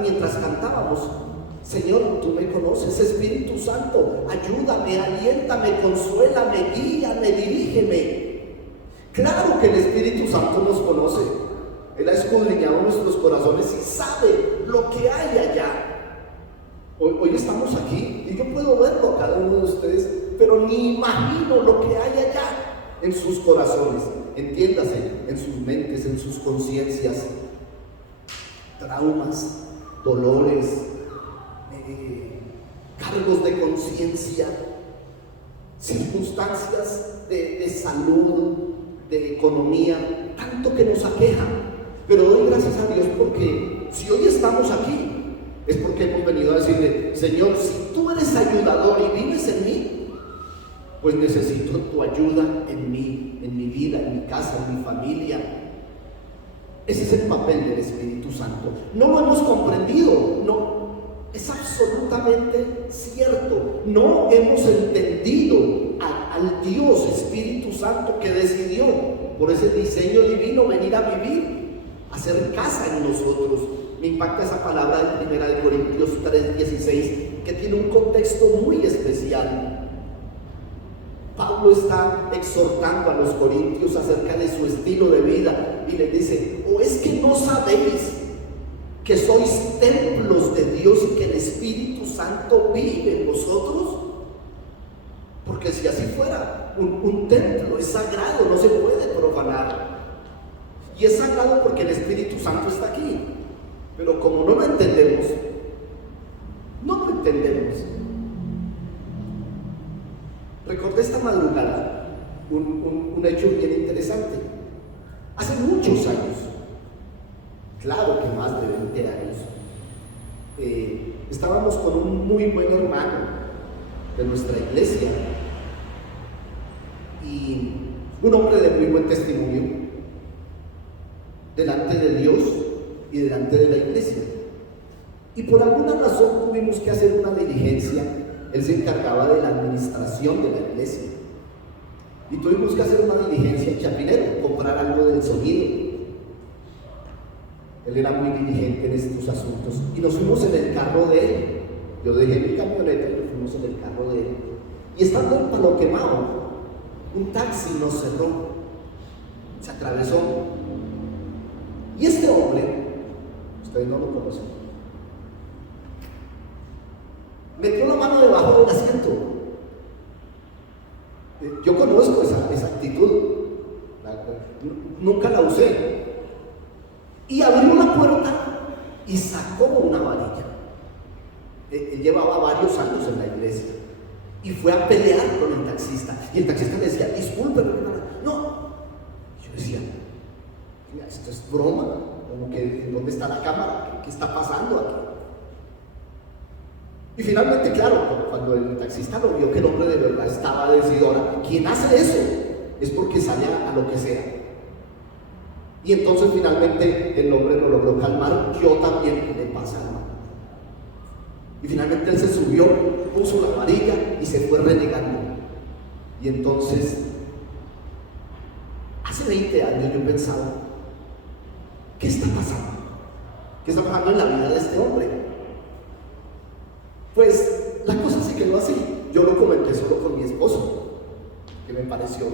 mientras cantábamos: Señor, tú me conoces, Espíritu Santo, ayúdame, aliéntame, consuélame, guíame, dirígeme. Claro que el Espíritu Santo nos conoce. Él ha escudriñado nuestros corazones y sabe lo que hay allá. Hoy estamos aquí y yo puedo verlo a cada uno de ustedes, pero ni imagino lo que hay allá en sus corazones. Entiéndase, en sus mentes, en sus conciencias. Traumas, dolores, cargos de conciencia, circunstancias de salud, de economía, tanto que nos aqueja. Pero doy gracias a Dios porque si hoy estamos aquí, es porque hemos venido a decirle: Señor, si tú eres ayudador y vives en mí, pues necesito tu ayuda en mí, en mi vida, en mi casa, en mi familia. Ese es el papel del Espíritu Santo. No lo hemos comprendido, no, es absolutamente cierto. No hemos entendido al Dios Espíritu Santo que decidió, por ese diseño divino, venir a vivir, a hacer casa en nosotros. Me impacta esa palabra de 1 Corintios 3:16, que tiene un contexto muy especial. Pablo está exhortando a los corintios acerca de su estilo de vida y les dice: ¿o es que no sabéis que sois templos de Dios y que el Espíritu Santo vive en vosotros? Porque si así fuera, un templo es sagrado, no se puede profanar. Y es sagrado porque el Espíritu Santo está aquí. Pero como no lo entendemos, Recordé esta madrugada un hecho bien interesante. Hace muchos años, claro que más de 20 años, estábamos con un muy buen hermano de nuestra iglesia y un hombre de muy buen testimonio delante de Dios y delante de la iglesia. Y por alguna razón tuvimos que hacer una diligencia. Él se encargaba de la administración de la iglesia y tuvimos que hacer una diligencia en Chapinero, comprar algo del sonido. Él era muy diligente en estos asuntos y nos fuimos en el carro de él. Yo dejé mi camioneta y nos fuimos en el carro de él. Y estando en Palo Quemado, un taxi nos cerró, se atravesó. Y este hombre, ustedes no lo conocen, metió la mano debajo del asiento. Yo conozco esa actitud, nunca la usé. Y abrió la puerta y sacó una varilla. Él llevaba varios años en la iglesia y fue a pelear con el taxista. Y el taxista le decía: disculpe, no. Yo decía: mira, esto es broma, como que ¿dónde está la cámara? ¿Qué está pasando aquí? Y finalmente, claro, cuando el taxista lo vio que el hombre de verdad estaba decidido, ahora, quien hace eso es porque sale a lo que sea. Y entonces finalmente el hombre lo logró calmar. Yo también le pasé la mano. Y finalmente él se subió, puso la varilla y se fue renegando. Y entonces, hace 20 años yo pensaba: ¿qué está pasando? ¿Qué está pasando en la vida de este hombre? Pues la cosa se quedó así. Yo lo comenté solo con mi esposo, que me pareció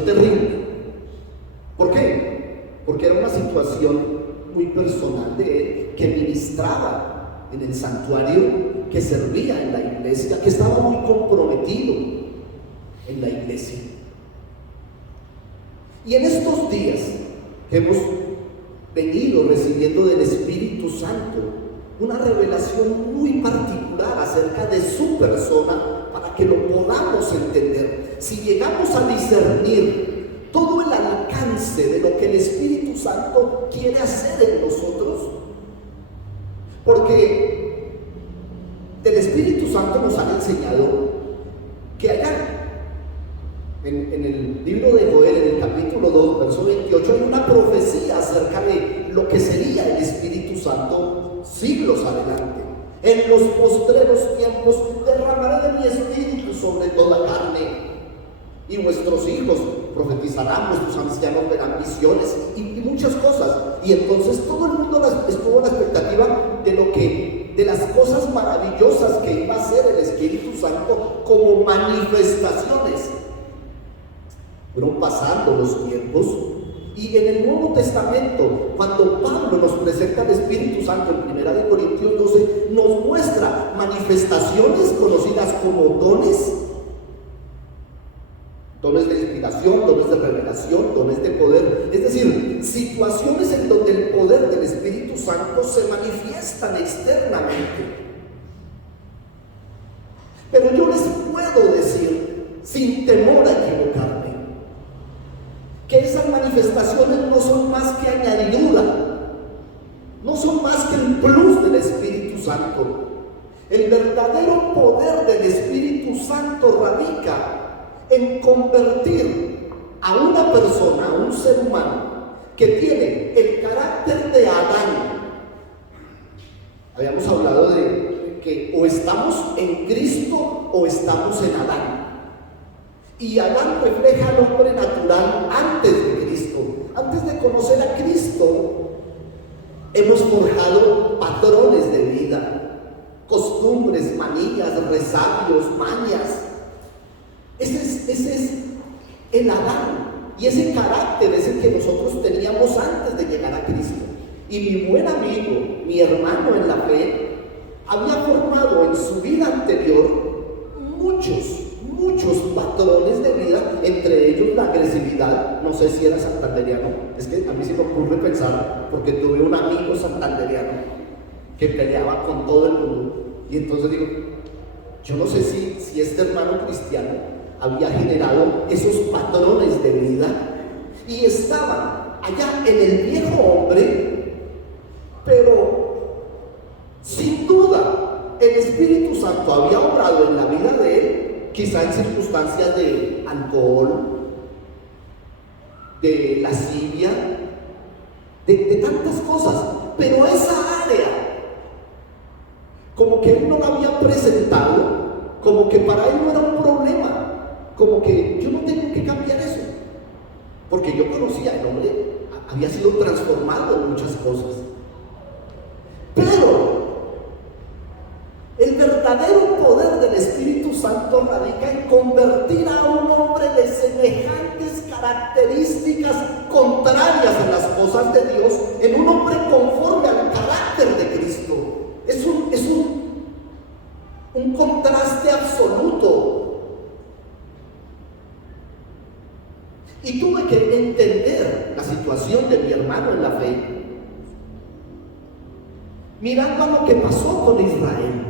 terrible. ¿Por qué? Porque era una situación muy personal de él, que ministraba en el santuario, que servía en la iglesia, que estaba muy comprometido en la iglesia. Y en estos días hemos venido recibiendo del Espíritu Santo una revelación muy particular acerca de su persona, para que lo podamos entender. Si llegamos a discernir todo el alcance de lo que el Espíritu Santo quiere hacer en nosotros, porque del Espíritu Santo nos han enseñado que allá en el libro de Joel, en el capítulo 2, verso 28, hay una profecía acerca de lo que sería el Espíritu Santo siglos adelante. En los postreros tiempos derramaré de mi espíritu sobre toda carne, y vuestros hijos profetizarán, nuestros ancianos verán visiones y muchas cosas. Y entonces todo el mundo estuvo en la expectativa de las cosas maravillosas que iba a hacer el Espíritu Santo como manifestaciones. Fueron pasando los tiempos y en el Nuevo Testamento, cuando Pablo nos presenta al Espíritu Santo en 1 Corintios 12, nos muestra manifestaciones conocidas como dones de inspiración, dones de revelación, dones de poder, es decir, situaciones en donde el poder del Espíritu Santo se manifiestan externamente. Pero yo les puedo decir, sin temor a equivocarme, que esas manifestaciones no son más que añadidura, no son más que el plus del Espíritu Santo. El verdadero poder del Espíritu Santo radica en convertir a una persona, a un ser humano que tiene el carácter de Adán. Habíamos hablado de que o estamos en Cristo o estamos en Adán. Y Adán refleja al hombre natural antes de Cristo. Antes de conocer a Cristo, hemos forjado patrones de vida, costumbres, manías, resabios, mañas. Ese es el Adán, y ese carácter es el que nosotros teníamos antes de llegar a Cristo. Y mi buen amigo, mi hermano en la fe, había formado en su vida anterior muchos patrones de vida, entre ellos la agresividad. No sé si era santanderiano, es que a mí se me ocurre pensar, porque tuve un amigo santanderiano que peleaba con todo el mundo, y entonces digo, yo no sé si este hermano cristiano había generado esos patrones de vida y estaban allá en el viejo hombre, pero sin duda el Espíritu Santo había obrado en la vida de él, quizá en circunstancias de alcohol, de lascivia, de tantas cosas, pero esa área como que él no la había presentado, como que para él no era un problema, como que yo no tengo que cambiar eso, porque yo conocía al hombre, había sido transformado en muchas cosas. Pero el verdadero poder del Espíritu Santo radica en convertir a un hombre de semejantes características contrarias a las cosas de Dios en un hombre conforme al carácter de Cristo. Es un contraste absoluto. Y tuve que entender la situación de mi hermano en la fe, mirando a lo que pasó con Israel.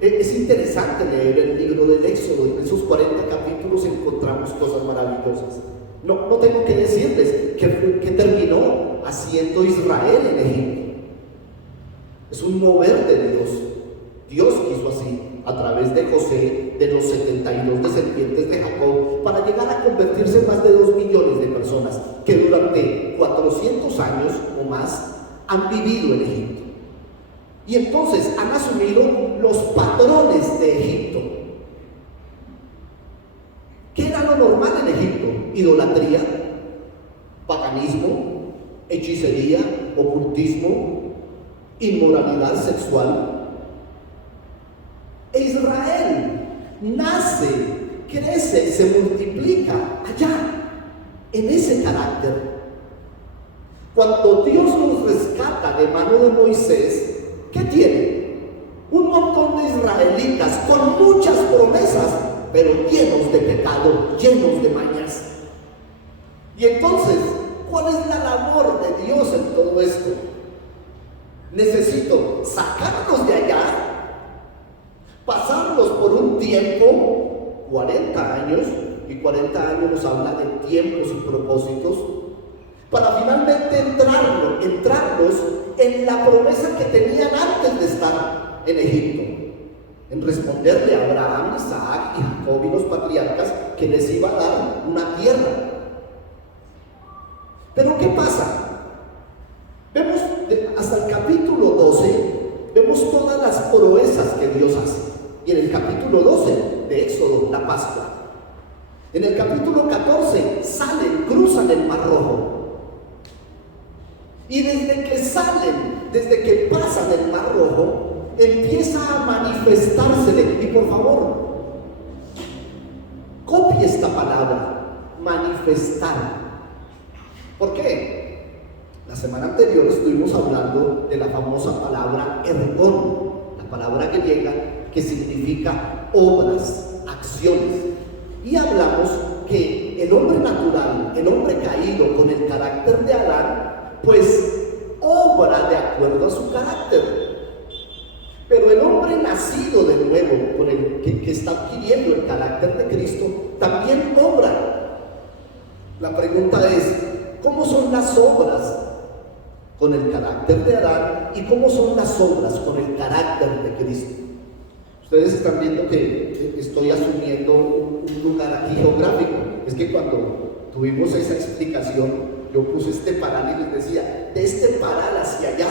Es interesante leer el libro del Éxodo, y en esos 40 capítulos encontramos cosas maravillosas. No tengo que decirles que terminó haciendo Israel en Egipto. Es un mover de Dios. Dios quiso así, a través de José, de los 72 descendientes de Jacob, para llegar a convertirse en más de 2 millones de personas que durante 400 años o más han vivido en Egipto. Y entonces han asumido los patrones de Egipto. ¿Qué era lo normal en Egipto? Idolatría, paganismo, hechicería, ocultismo, inmoralidad sexual. E Israel nace, crece, se multiplica allá, en ese carácter. Cuando Dios nos rescata de mano de Moisés, ¿qué tiene? Un montón de israelitas con muchas promesas, pero llenos de pecado, llenos de mañas. Y entonces, ¿cuál es la labor de Dios en todo esto? Necesito sacarlos de allá, pasarlos por un tiempo, 40 años, y 40 años nos habla de tiempos y propósitos, para finalmente entrarlos en la promesa que tenían antes de estar en Egipto, en responderle a Abraham, Isaac y Jacob y los patriarcas que les iba a dar una tierra. Pero ¿qué pasa? Vemos hasta el capítulo 12, vemos todas las proezas que Dios hace. Y en el capítulo 12 de Éxodo, la Pascua. En el capítulo 14 salen, cruzan el Mar Rojo. Y desde que salen, desde que pasan el Mar Rojo, empieza a manifestársele. Y por favor, copie esta palabra, manifestar. ¿Por qué? La semana anterior estuvimos hablando de la famosa palabra ergon, la palabra griega que significa obras, acciones. Y hablamos que el hombre natural, el hombre caído con el carácter de Adán, pues obra de acuerdo a su carácter. Pero el hombre nacido de nuevo, con el que está adquiriendo el carácter de Cristo, también obra. La pregunta es, ¿cómo son las obras con el carácter de Adán y cómo son las obras con el carácter de Cristo? Ustedes están viendo que estoy asumiendo un lugar aquí geográfico. Es que cuando tuvimos esa explicación, yo puse este paral y les decía, de este paral hacia allá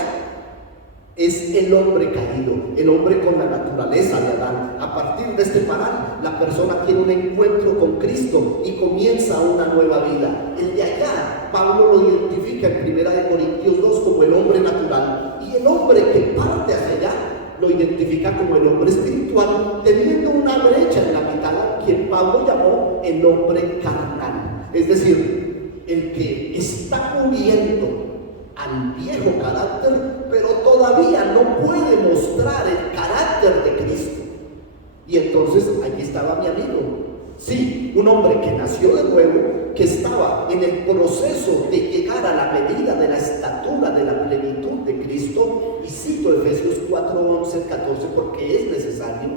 es el hombre caído, el hombre con la naturaleza de Adán. A partir de este paral, la persona tiene un encuentro con Cristo y comienza una nueva vida. El de allá, Pablo lo identifica en 1 Corintios 2 como el hombre natural, y el hombre que parte hacia allá lo identifica como el hombre espiritual, teniendo una brecha en la mitad, a quien Pablo llamó el hombre carnal. Es decir, el que está muriendo al viejo carácter, pero todavía no puede mostrar el carácter de Cristo. Y entonces allí estaba mi amigo. Sí, un hombre que nació de nuevo, que estaba en el proceso de llegar a la medida de la estatura de la plenitud de Cristo. Y cito Efesios 4, 11, 14 porque es necesario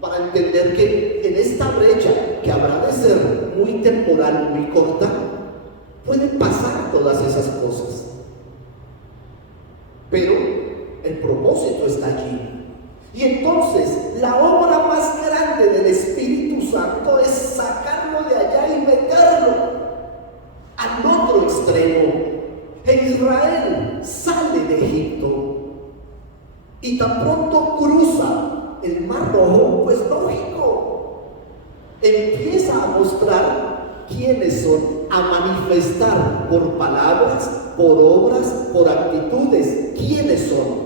para entender que en esta brecha, que habrá de ser muy temporal, muy corta, pueden pasar todas esas cosas. Pero el propósito está allí. Y entonces la obra más grande del Espíritu Santo es sacarlo de allá y meterlo al otro extremo. Israel sale de Egipto y tan pronto cruza el Mar Rojo, pues lógico, empieza a mostrar quiénes son, a manifestar por palabras, por obras, por actitudes, quiénes son.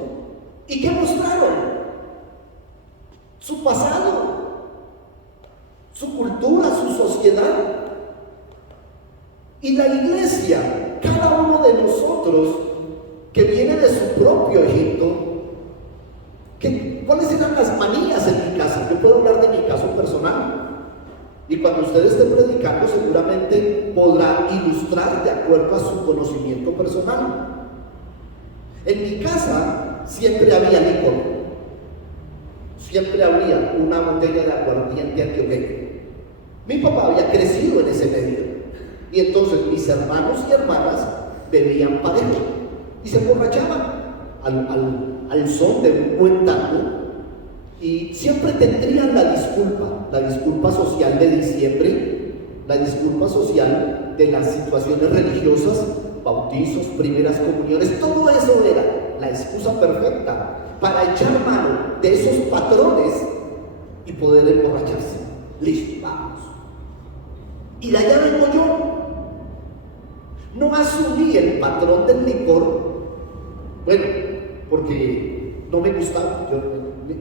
¿Y qué mostraron? Su pasado, su cultura, su sociedad. Y la iglesia, cada uno de nosotros que viene de su propio Egipto, ¿cuáles eran las manías en mi casa? Yo puedo hablar de mi caso personal. Y cuando usted esté predicando, seguramente podrá ilustrar de acuerdo a su conocimiento personal. En mi casa siempre había licor. Siempre había una botella de aguardiente antioqueño. Mi papá había crecido en ese medio. Y entonces mis hermanos y hermanas bebían parejo y se emborrachaban al son de un buen tango. Y siempre tendrían la disculpa social de diciembre, la disculpa social de las situaciones religiosas, bautizos, primeras comuniones, todo eso era la excusa perfecta para echar mano de esos patrones y poder emborracharse. Listo, vamos. Y de allá vengo yo. No asumí el patrón del licor, bueno, porque no me gustaba.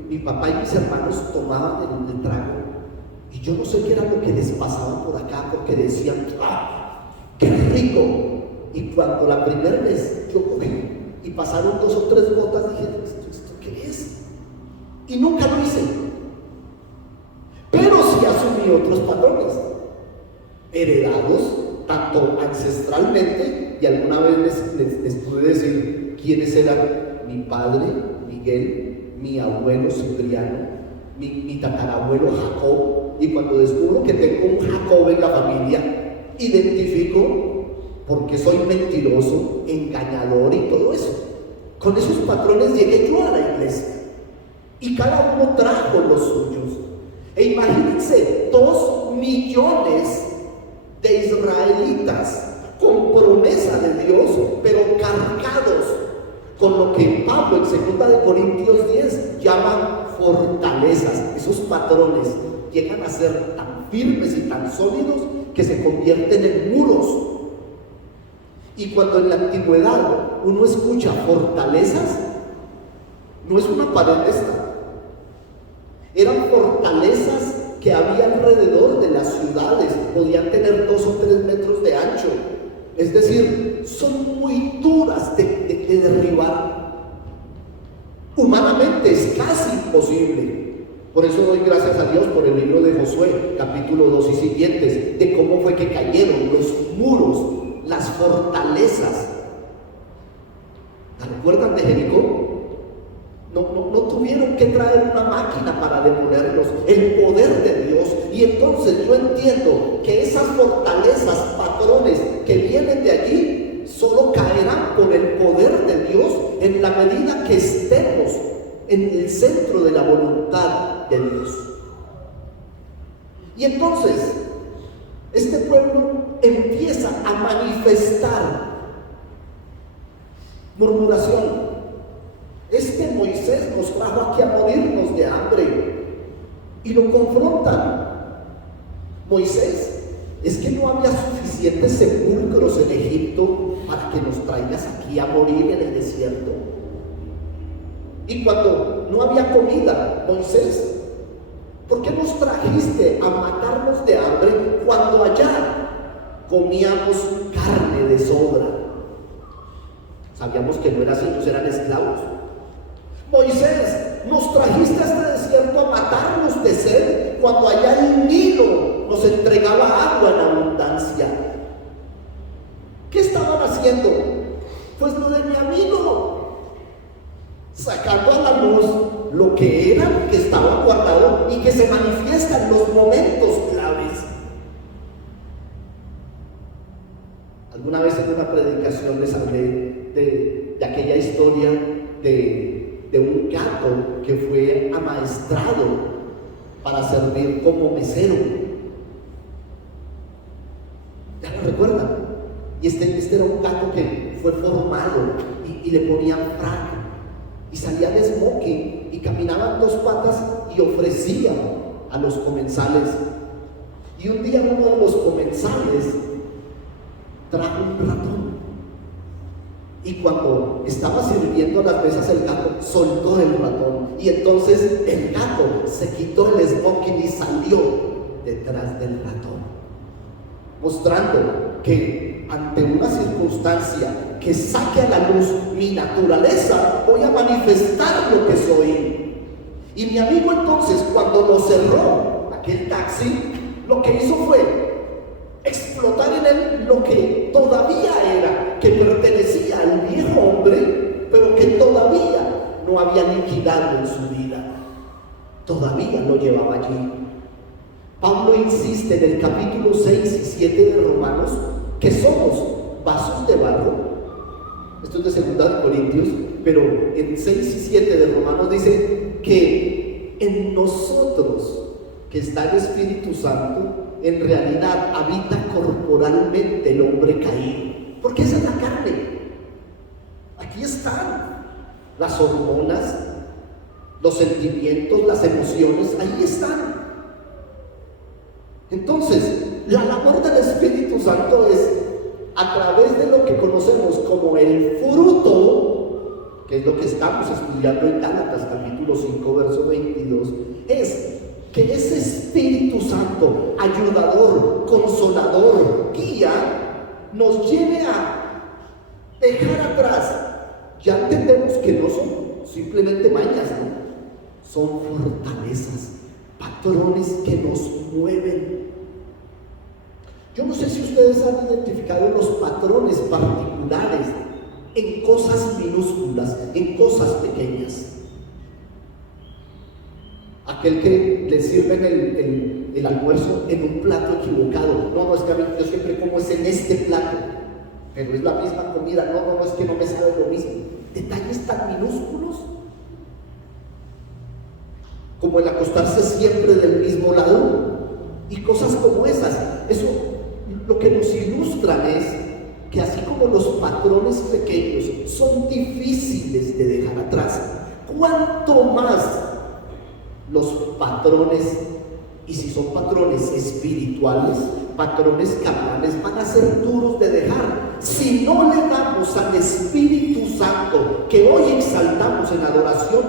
Mi papá y mis hermanos tomaban el trago y yo no sé qué era lo que les pasaba por acá, porque decían, ¡ah, qué rico! Y cuando la primera vez yo cogí y pasaron 2 o 3 gotas, dije, ¿esto qué es? Y nunca lo hice. Pero sí asumí otros patrones heredados tanto ancestralmente, y alguna vez les pude decir quiénes eran mi padre Miguel, mi abuelo Cipriano, mi tatarabuelo Jacob. Y cuando descubro que tengo un Jacob en la familia, identifico porque soy mentiroso, engañador y todo eso. Con esos patrones llegué yo a la iglesia y cada uno trajo los suyos. E imagínense 2 millones de israelitas con promesa de Dios, pero cargados con lo que Pablo en 2 Corintios 10 llama fortalezas, esos patrones llegan a ser tan firmes y tan sólidos que se convierten en muros. Y cuando en la antigüedad uno escucha fortalezas, no es una pared esta, eran fortalezas que había alrededor de las ciudades, podían tener 2 o 3 metros de ancho, es decir, son muy duras de derribar. Humanamente es casi imposible. Por eso doy gracias a Dios por el libro de Josué, capítulo 2 y siguientes, de cómo fue que cayeron los muros, las fortalezas. ¿Se recuerdan de Jericó? No tuvieron que traer una máquina para demolerlos, el poder de Dios. Y entonces yo entiendo que esas fortalezas, patrones que vienen de allí, solo caerán por el poder de Dios en la medida que estemos en el centro de la voluntad de Dios. Y entonces este pueblo empieza a manifestar murmuración. Este Moisés nos trajo aquí a morirnos de hambre, y lo confrontan. Moisés, es que no había suficientes sepulcros en Egipto para que nos traigas aquí a morir en el desierto. Y cuando no había comida, Moisés, ¿por qué nos trajiste a matarnos de hambre cuando allá comíamos carne de sobra? Sabíamos que no era así, ellos eran esclavos. Moisés, nos trajiste a este desierto a matarnos de sed cuando allá el Nilo nos entregaba agua en abundancia. ¿Qué estaban haciendo? Pues lo de mi amigo, sacando a la luz lo que era, que estaba guardado y que se manifiesta en los momentos claves. Alguna vez en una predicación les hablé de aquella historia de un gato que fue amaestrado para servir como mesero. ¿Ya lo recuerdan? Y este era un gato que fue formado y le ponían frac y salía de smoking y caminaba en 2 patas y ofrecía a los comensales. Y un día uno de los comensales trajo un ratón. Y cuando estaba sirviendo las mesas, el gato soltó el ratón. Y entonces el gato se quitó el smoking y salió detrás del ratón, mostrando que ante una circunstancia que saque a la luz mi naturaleza, voy a manifestar lo que soy. Y mi amigo entonces, cuando lo cerró aquel taxi, lo que hizo fue explotar en él lo que todavía era, que pertenecía al viejo hombre, pero que todavía no había liquidado en su vida, todavía lo llevaba allí. Pablo insiste en el capítulo 6 y 7 de Romanos que somos vasos de barro. Esto es de 2 Corintios, pero en 6 y 7 de Romanos dice que en nosotros, que está el Espíritu Santo, en realidad habita corporalmente el hombre caído, porque esa es la carne. Aquí están las hormonas, los sentimientos, las emociones, ahí están. Entonces, la labor del Espíritu Santo es, a través de lo que conocemos como el fruto, que es lo que estamos estudiando en Gálatas capítulo 5 verso 22, es que ese Espíritu Santo, ayudador, consolador, guía, nos lleve a dejar atrás. Ya entendemos que no son simplemente mañas, ¿no? Son fortalezas, patrones que nos mueven. Yo no sé si ustedes han identificado los patrones particulares en cosas minúsculas, en cosas pequeñas. Aquel que le sirven el almuerzo en un plato equivocado. No, es que a mí yo siempre como es en este plato, pero es la misma comida. No, es que no me sabe lo mismo. Detalles tan minúsculos como el acostarse siempre del mismo lado y cosas como esas. Eso lo que nos ilustran es que así como los patrones pequeños son difíciles de dejar atrás, cuánto más los patrones Y si son patrones espirituales, patrones carnales, van a ser duros de dejar. Si no le damos al Espíritu Santo, que hoy exaltamos en adoración,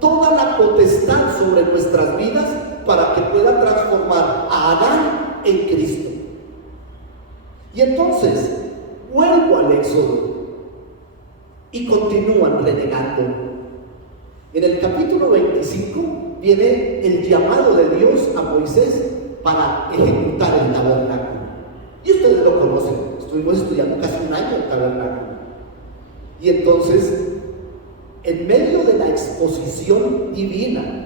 toda la potestad sobre nuestras vidas para que pueda transformar a Adán en Cristo. Y entonces, vuelvo al Éxodo y continúan renegando. En el capítulo 25 viene el llamado de Dios a Moisés para ejecutar el tabernáculo. Y ustedes lo conocen, estuvimos estudiando casi un año el tabernáculo. Y entonces, en medio de la exposición divina,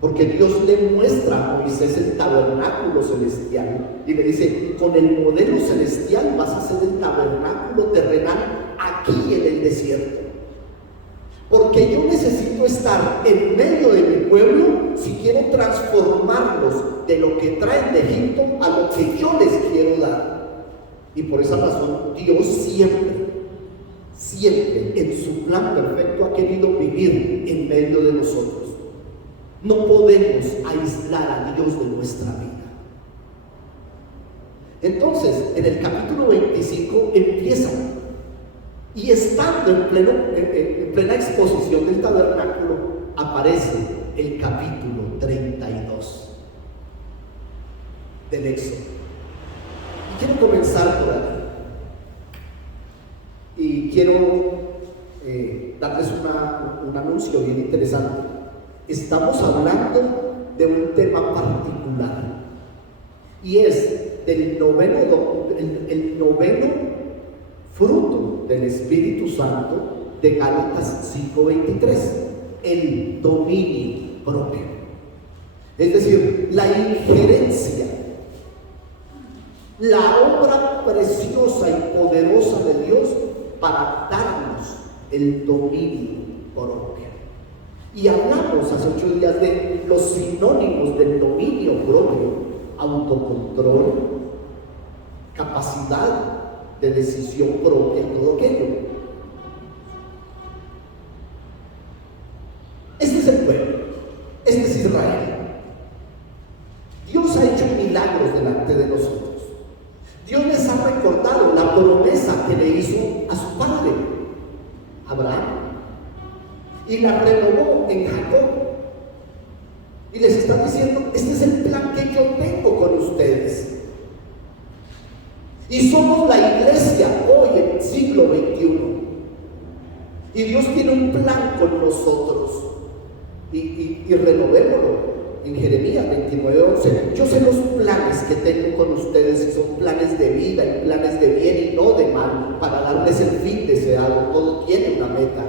porque Dios le muestra a Moisés el tabernáculo celestial y le dice: con el modelo celestial vas a hacer el tabernáculo terrenal aquí en el desierto. Porque yo necesito estar en medio de mi pueblo si quiero transformarlos de lo que traen de Egipto a lo que yo les quiero dar. Y por esa razón Dios siempre en su plan perfecto ha querido vivir en medio de nosotros. No podemos aislar a Dios de nuestra vida. Entonces, en el capítulo 25 empieza. Y estando en plena exposición del tabernáculo, aparece el capítulo 32 del Éxodo. Y quiero comenzar por aquí. Y quiero darles un anuncio bien interesante. Estamos hablando de un tema particular. Y es del el noveno fruto del Espíritu Santo de Gálatas 5:23, el dominio propio. Es decir, la injerencia, la obra preciosa y poderosa de Dios para darnos el dominio propio. Y hablamos hace 8 días de los sinónimos del dominio propio: autocontrol, capacidad de decisión propia, todo aquello. Este es el pueblo, este es Israel. Dios ha hecho milagros delante de nosotros. Dios les ha recordado la promesa que le hizo a su padre, Abraham, y la renovó en Jacob. Y les está diciendo: este es el plan que yo tengo con ustedes. Y somos la iglesia hoy en el siglo XXI. Y Dios tiene un plan con nosotros. Y renovémoslo. En Jeremías 29:11: yo sé los planes que tengo con ustedes, y son planes de vida y planes de bien y no de mal, para darles el fin deseado. Todo tiene una meta.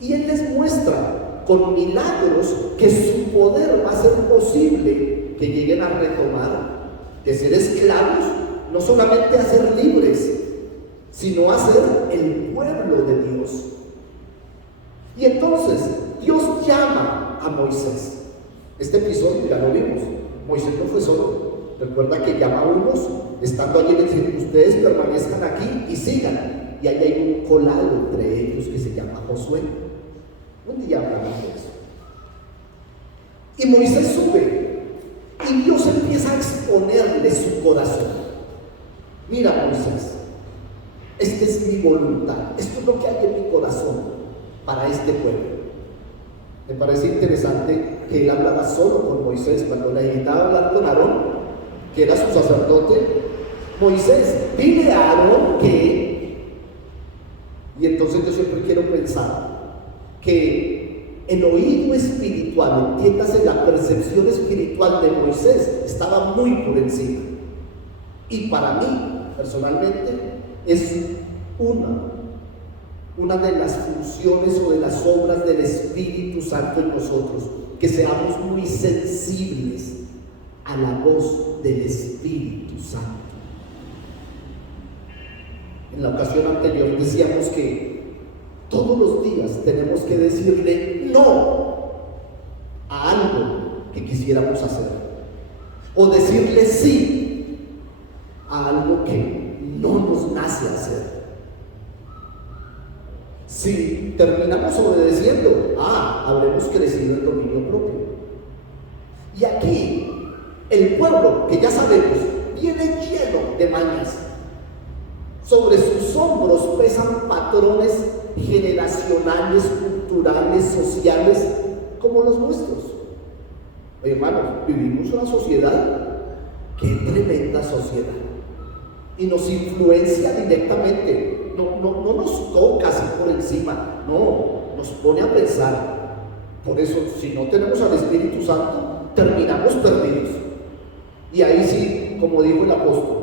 Y Él les muestra con milagros que su poder va a ser posible que lleguen a retomar de ser esclavos, no solamente a ser libres, sino a ser el pueblo de Dios. Y entonces Dios llama a Moisés. Este episodio ya lo vimos. Moisés no fue solo. Recuerda que llama a unos, estando allí, le dice: ustedes permanezcan aquí y sigan. Y ahí hay un colado entre ellos que se llama Josué. Un día hablamos de eso. Y Moisés sube, y Dios empieza a exponerle su corazón. Mira, Moisés, esta es mi voluntad, esto es lo que hay en mi corazón para este pueblo. Me parece interesante que él hablara solo con Moisés cuando necesitaba hablar con Aarón, que era su sacerdote. Moisés, dile a Aarón que... Y entonces yo siempre quiero pensar que el oído espiritual, entiéndase la percepción espiritual de Moisés, estaba muy por encima. Y para mí, personalmente, es una de las funciones o de las obras del Espíritu Santo en nosotros, que seamos muy sensibles a la voz del Espíritu Santo. En la ocasión anterior decíamos que todos los días tenemos que decirle no a algo que quisiéramos hacer, o decirle sí a algo que no nos nace hacer. Si terminamos obedeciendo, habremos crecido en dominio propio. Y aquí el pueblo, que ya sabemos, viene lleno de mañas. Sobre sus hombros pesan patrones generacionales, culturales, sociales, como los nuestros. Oye, hermanos, vivimos una sociedad, qué tremenda sociedad, y nos influencia directamente. No nos toca así por encima, no, nos pone a pensar. Por eso, si no tenemos al Espíritu Santo, terminamos perdidos. Y ahí sí, como dijo el apóstol,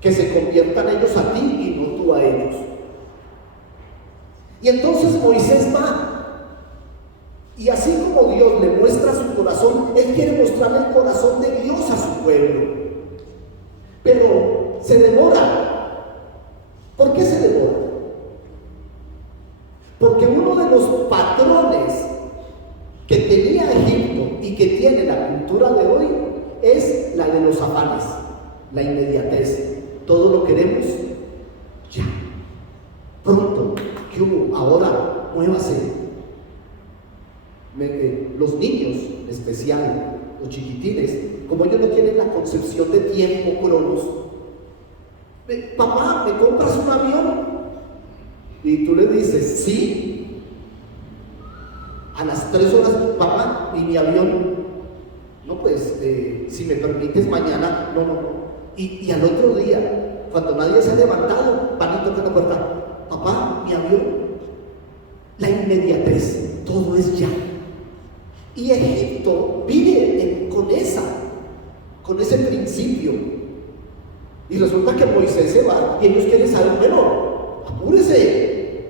que se conviertan ellos a ti y no tú a ellos. Y entonces Moisés va, y así como Dios le muestra su corazón, él quiere mostrarle el corazón de Dios a su pueblo. Pero se demora. ¿Por qué se demora? Porque uno de los patrones que tenía Egipto y que tiene la cultura de hoy es la de los afanes, la inmediatez. Todo lo queremos ya, pronto. ¿Qué hubo? Ahora, muévase. Los niños, en especial los chiquitines, como ellos no tienen la concepción de tiempo, cronos, papá, ¿me compras un avión? Y tú le dices, sí. A las 3 horas, papá, ¿y mi avión? No, pues, si me permites mañana, no. Y al otro día, cuando nadie se ha levantado, van y tocan la puerta, papá, mi avión. La inmediatez, todo es ya. Y Egipto vive con ese principio. Y resulta que Moisés se va y ellos quieren saber, bueno, apúrese.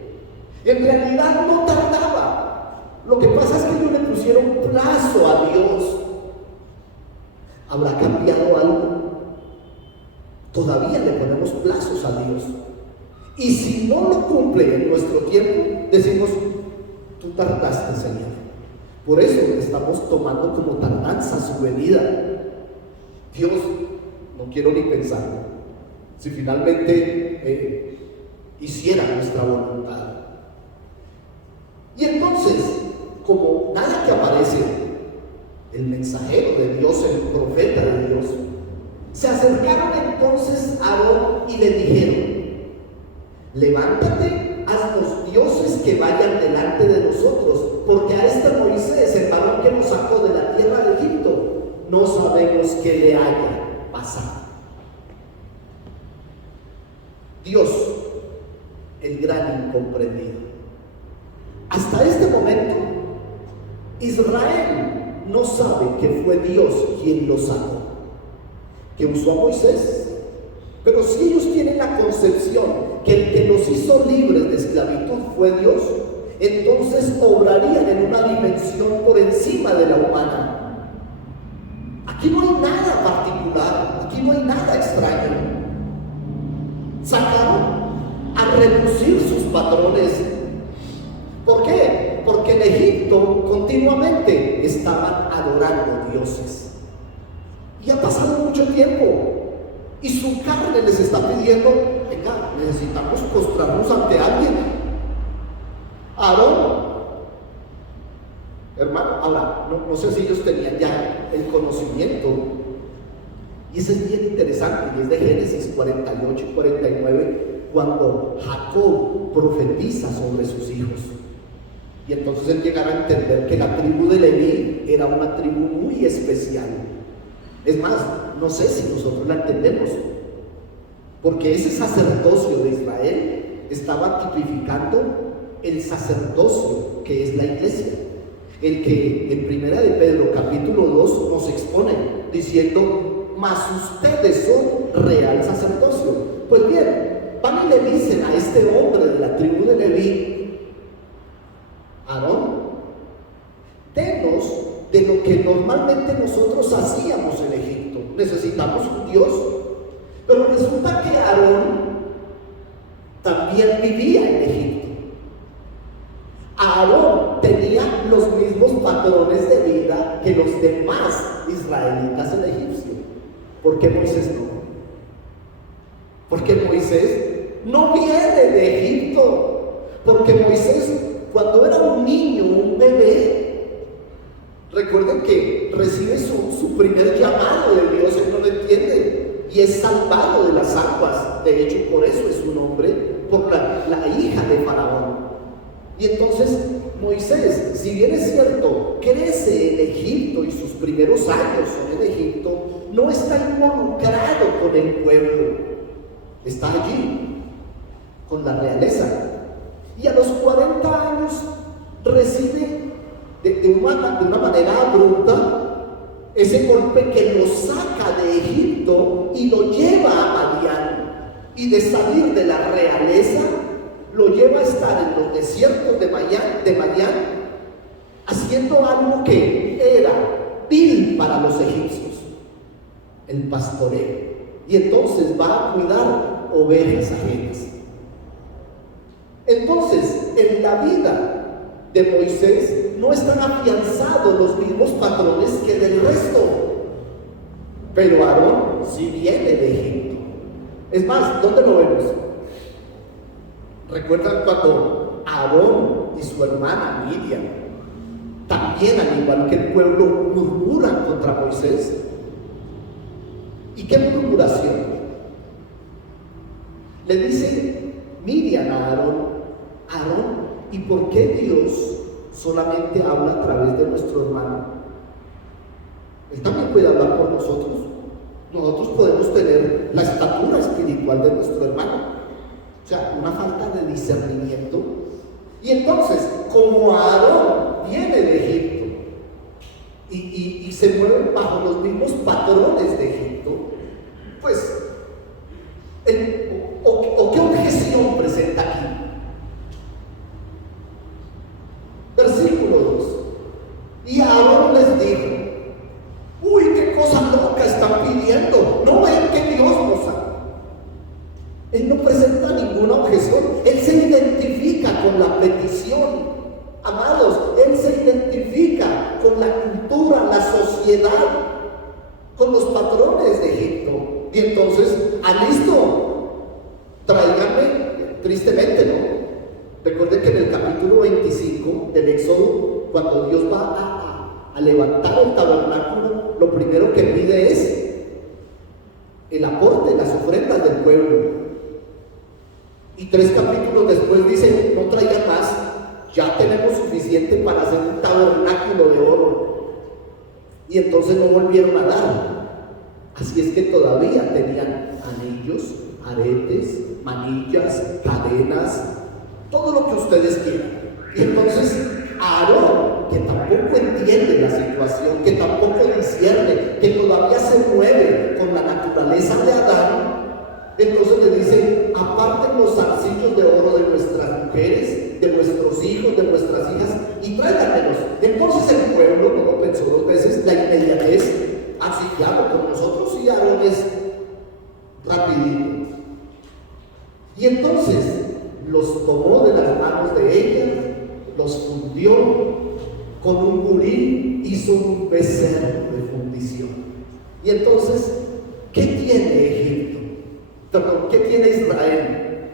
En realidad no tardaba. Lo que pasa es que ellos le pusieron plazo a Dios. ¿Habrá cambiado algo? Todavía le ponemos plazos a Dios. Y si no lo cumple en nuestro tiempo, decimos, tú tardaste, Señor. Por eso estamos tomando como tardanza su venida. Dios, no quiero ni pensarlo, si finalmente hiciera nuestra voluntad. Y entonces, como nada que aparece, el mensajero de Dios, el profeta de Dios, se acercaron entonces a Aarón y le dijeron, levántate, haznos dioses que vayan delante de nosotros, porque a este Moisés, el varón que nos sacó de la tierra de Egipto, no sabemos qué le haya pasado. Dios, el gran incomprendido. Hasta este momento, Israel no sabe que fue Dios quien lo sacó, que usó a Moisés. Pero si ellos tienen la concepción que el que los hizo libres de esclavitud fue Dios, entonces obrarían en una dimensión por encima de la humana. Aquí no hay nada particular, aquí no hay nada extraño. Sacaron a reducir sus patrones. ¿Por qué? Porque en Egipto continuamente estaban adorando dioses. Y ha pasado mucho tiempo. Y su carne les está pidiendo, venga, necesitamos postrarnos ante alguien. Aarón, hermano, ahora, no sé si ellos tenían ya el conocimiento. Y eso es bien interesante, y es de Génesis 48 y 49, cuando Jacob profetiza sobre sus hijos. Y entonces él llegará a entender que la tribu de Leví era una tribu muy especial. Es más, no sé si nosotros la entendemos, porque ese sacerdocio de Israel estaba tipificando el sacerdocio que es la iglesia, el que en Primera de Pedro capítulo 2 nos expone diciendo, mas ustedes son real sacerdocio. Pues bien, van y le dicen a este hombre de la tribu de Leví, Aarón, denos de lo que normalmente nosotros hacíamos en Egipto. Necesitamos un Dios. Pero resulta que Aarón también vivía en Egipto. Aarón tenía los mismos patrones de vida que los demás israelitas en Egipto. ¿Por qué Moisés no? Porque Moisés no viene de Egipto. Porque Moisés, cuando era un niño, un bebé, Recuerden que recibe su primer llamado de Dios, él no lo entiende, y es salvado de las aguas. De hecho, por eso es su nombre, por la hija de Faraón. Y entonces Moisés, si bien es cierto, crece en Egipto y sus primeros años son en Egipto, no está involucrado con el pueblo, está allí con la realeza. Y a los 40 años recibe de una manera abrupta ese golpe que lo saca de Egipto y lo lleva a Madián, y de salir de la realeza lo lleva a estar en los desiertos de Madián, haciendo algo que era vil para los egipcios, el pastoreo. Y entonces va a cuidar ovejas ajenas. Entonces, en la vida de Moisés no están afianzados los mismos patrones que del resto. Pero Aarón sí viene de Egipto. Es más, ¿dónde lo vemos? ¿Recuerdan cuando Aarón y su hermana Miriam, también al igual que el pueblo, murmuran contra Moisés? ¿Y qué murmuración? Le dice Miriam a Aarón, ¿y por qué Dios solamente habla a través de nuestro hermano? Él también puede hablar por nosotros. Nosotros podemos tener la estatura espiritual de nuestro hermano. O sea, una falta de discernimiento. Y entonces, como Aarón viene de Egipto y se mueve bajo los mismos patrones de Egipto, pues, ¿qué objeción presenta aquí? Versículo 2. Y Aarón les dijo: uy, qué cosa loca están pidiendo. ¿No ven que Dios nos ama? Él no presenta ninguna objeción. Él se identifica con la petición. Amados, él se identifica con la cultura, la sociedad, con los patrones de Egipto. Y entonces, listo, tráiganme, tristemente, ¿no? Recuerden que en el capítulo 25 del Éxodo, cuando Dios va a levantar el tabernáculo, lo primero que pide es el aporte, las ofrendas del pueblo. Y 3 capítulos después dice: no traigan más, ya tenemos suficiente para hacer un tabernáculo de oro. Y entonces no volvieron a dar. Así es que todavía tenían anillos, aretes, manillas, cadenas, todo lo que ustedes quieran. Y entonces Aarón, que tampoco entiende la situación, que tampoco discierne, que todavía se mueve con la naturaleza de Adán, entonces le dice: aparten los zarcillos de oro de nuestras mujeres, de nuestros hijos, de nuestras hijas, y tráiganmelos. Entonces el pueblo no lo pensó 2 veces, la inmediatez, así que hago con nosotros, y Aarón es rapidito. Y entonces los tomó de las manos de ella, los fundió con un buril, hizo un becerro de fundición. Y entonces, ¿qué tiene Egipto? Perdón, ¿qué tiene Israel?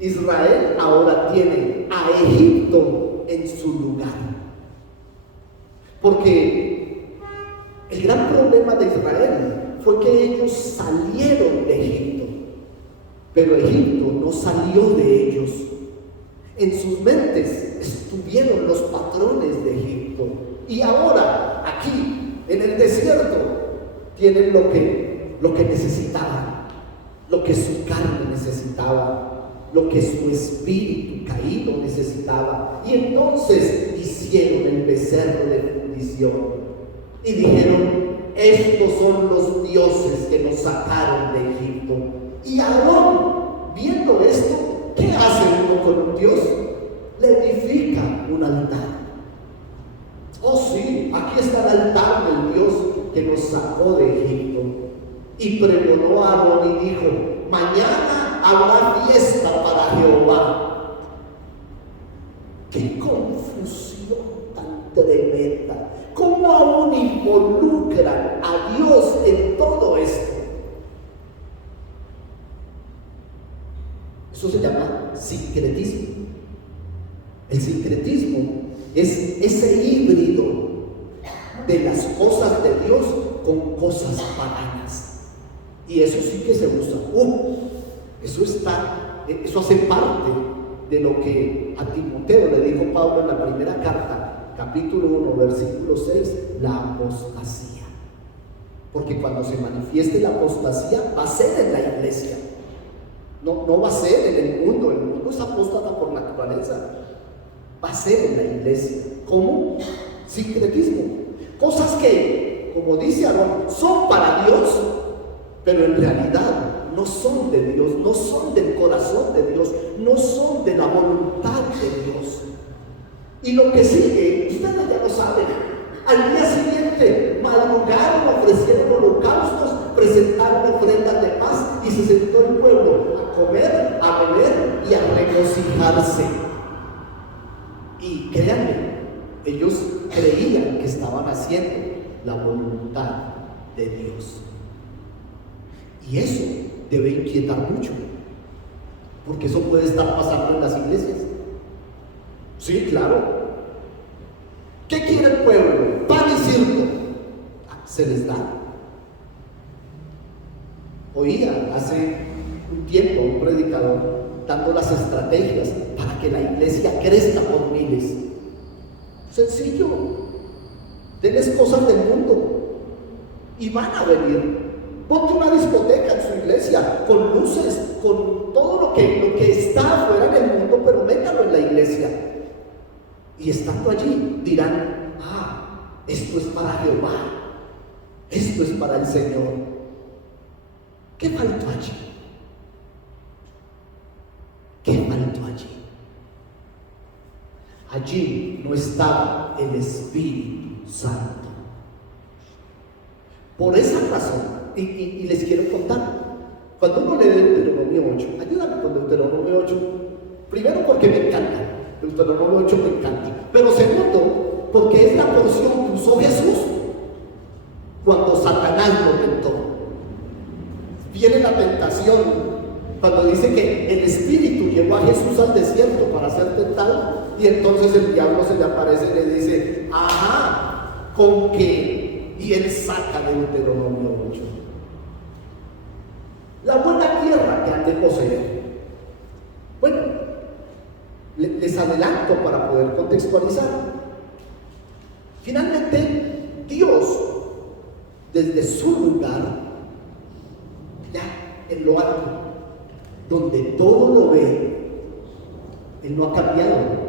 Israel ahora tiene a Egipto en su lugar. Porque el gran problema de Israel fue que ellos salieron de Egipto, pero Egipto no salió de ellos. En sus mentes estuvieron los patrones de Egipto. Y ahora, aquí, en el desierto, tienen lo que necesitaban, lo que su carne necesitaba, lo que su espíritu caído necesitaba. Y entonces hicieron el becerro de fundición y dijeron: estos son los dioses que nos sacaron de Egipto. Y Aarón, viendo esto, ¿qué hace uno con un Dios? Le edifica un altar. Oh sí, aquí está el altar del Dios que nos sacó de Egipto. Y pregonó a Aarón y dijo: mañana habrá fiesta para Jehová. ¡Qué confusión tan tremenda! ¿Cómo aún involucran a Dios en todo esto? Eso se llama sincretismo. El sincretismo es ese híbrido de las cosas de Dios con cosas paganas. Y eso sí que se usa. Eso hace parte de lo que a Timoteo le dijo Pablo en la primera carta, capítulo 1, versículo 6, la apostasía. Porque cuando se manifieste la apostasía, va a ser en la iglesia. No va a ser en el mundo. El mundo es apóstata por naturaleza. Va a ser en la iglesia. ¿Cómo? Sincretismo. Cosas que, como dice Aarón, son para Dios, pero en realidad no son de Dios, no son del corazón de Dios, no son de la voluntad de Dios. Y lo que sigue, ustedes ya lo saben. Al día siguiente madrugaron, ofrecieron holocaustos, presentaron ofrendas de paz y se sentó el pueblo a comer, a beber y a regocijarse. Y créanme, ellos creían que estaban haciendo la voluntad de Dios. Y eso debe inquietar mucho, porque eso puede estar pasando en las iglesias. Sí, claro. ¿Qué quiere el pueblo? Pan y circo. Se les da. Oía hace un tiempo un predicador dando las estrategias para que la iglesia crezca por miles. Sencillo. Denles cosas del mundo y van a venir. Ponte una discoteca en su iglesia con luces, con todo lo que está afuera en el mundo, pero métalo en la iglesia. Y estando allí dirán: esto es para Jehová, esto es para el Señor. ¿Qué faltó allí? ¿Qué faltó allí? Allí no estaba el Espíritu Santo. Por esa razón, y les quiero contar, cuando uno lee Deuteronomio 8, ayúdame con Deuteronomio 8, primero porque me encanta, Deuteronomio 8 me encanta, pero segundo, porque es la porción que usó Jesús cuando Satanás lo tentó. Viene la tentación, cuando dice que el Espíritu llevó a Jesús al desierto para ser tentado, y entonces el diablo se le aparece y le dice: ¿con qué? Y él saca Deuteronomio 8. La buena tierra que han de poseer. Bueno, les adelanto para poder contextualizar. Finalmente, Dios, desde su lugar, ya en lo alto, donde todo lo ve, Él no ha cambiado.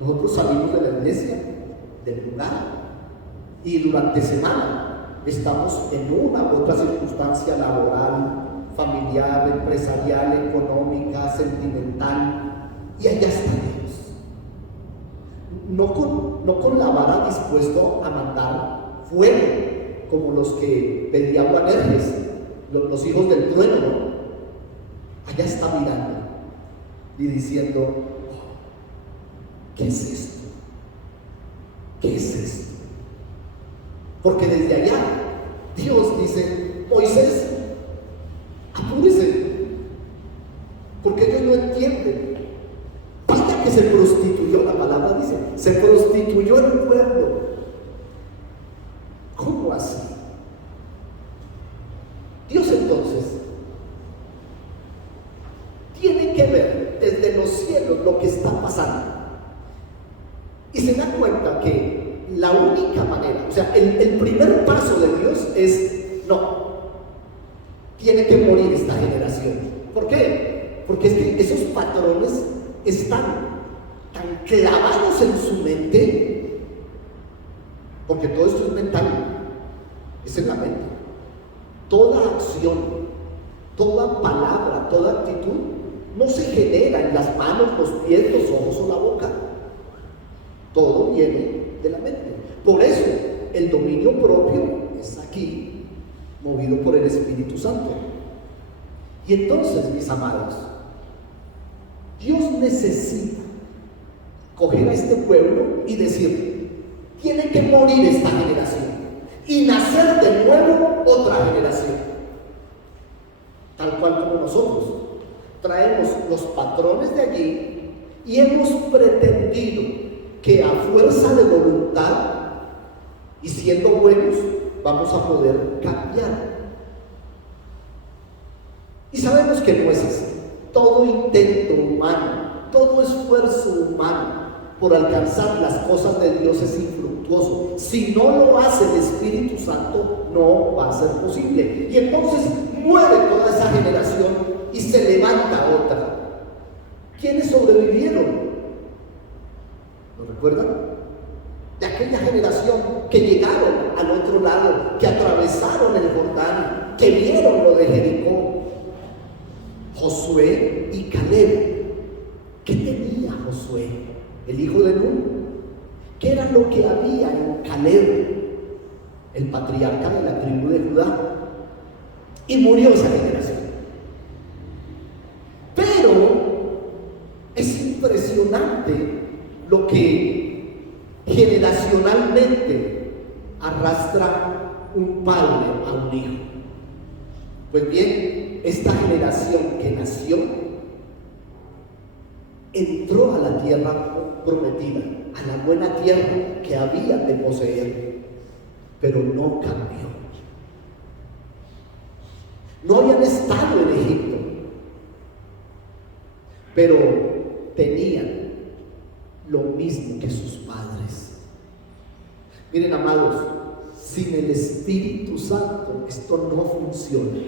Nosotros salimos de la iglesia, del lugar, y durante semana estamos en una u otra circunstancia laboral, familiar, empresarial, económica, sentimental, y allá está Dios. No con la vara dispuesto a mandar fuego, como los que pedía Boanerges, los hijos del trueno, ¿no? Allá está mirando y diciendo: ¿qué es esto? ¿Qué es esto? Porque desde allá Dios dice: Moisés, apúrese, porque ellos no entienden. Vaya que se prostituyó, la palabra dice, se prostituyó el pueblo. ¿Cómo así? Dios entonces tiene que ver desde los cielos lo que está pasando y se da cuenta que la única manera, o sea, el primer paso de Dios es: no, tiene que morir esta generación. ¿Por qué? Porque es que esos patrones están tan clavados en su mente, porque todo esto es mental, es en la mente. Toda acción, toda palabra, toda actitud no se genera en las manos, los pies, los ojos o la boca. Todo viene de la mente. Por eso el dominio propio es aquí, movido por el Espíritu Santo. Y entonces, mis amados, Dios necesita coger a este pueblo y decir: tiene que morir esta generación y nacer de nuevo otra generación, tal cual como nosotros traemos los patrones de allí y hemos pretendido que a fuerza de voluntad Y siendo buenos, vamos a poder cambiar. Y sabemos que no es así. Todo intento humano, todo esfuerzo humano por alcanzar las cosas de Dios es infructuoso. Si no lo hace el Espíritu Santo, no va a ser posible. Y entonces muere toda esa generación y se levanta otra. ¿Quiénes sobrevivieron? ¿Lo recuerdan? De aquella generación que llegaron al otro lado, que atravesaron el Jordán, que vieron lo de Jericó. Josué y Caleb. ¿Qué tenía Josué, el hijo de Nun? ¿Qué era lo que había en Caleb, el patriarca de la tribu de Judá? Y murió esa generación. Pero es impresionante lo que generacionalmente arrastra un padre a un hijo. Pues bien, esta generación que nació entró a la tierra prometida, a la buena tierra que habían de poseer, pero no cambió. No habían estado en Egipto, pero tenían lo mismo que sus padres. Miren, amados, sin el Espíritu Santo esto no funciona.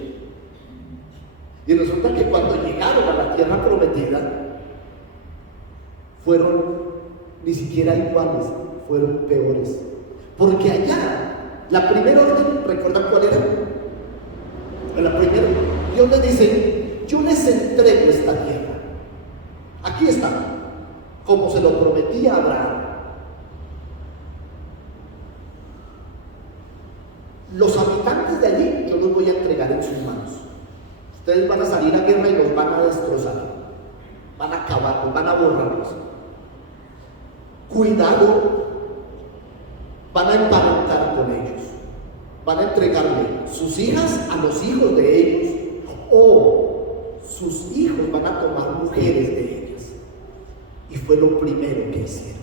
Y resulta que cuando llegaron a la tierra prometida, fueron ni siquiera iguales, fueron peores. Porque allá, la primera orden, ¿recuerdan cuál era? En la primera, Dios les dice: yo les entrego esta tierra. Aquí está, como se lo prometía a Abraham. Los habitantes de allí, yo los voy a entregar en sus manos. Ustedes van a salir a guerra y los van a destrozar, van a acabarlos, van a borrarlos. Cuidado, van a emparentar con ellos, van a entregarle sus hijas a los hijos de ellos, o sus hijos van a tomar mujeres de ellas. Y fue lo primero que hicieron.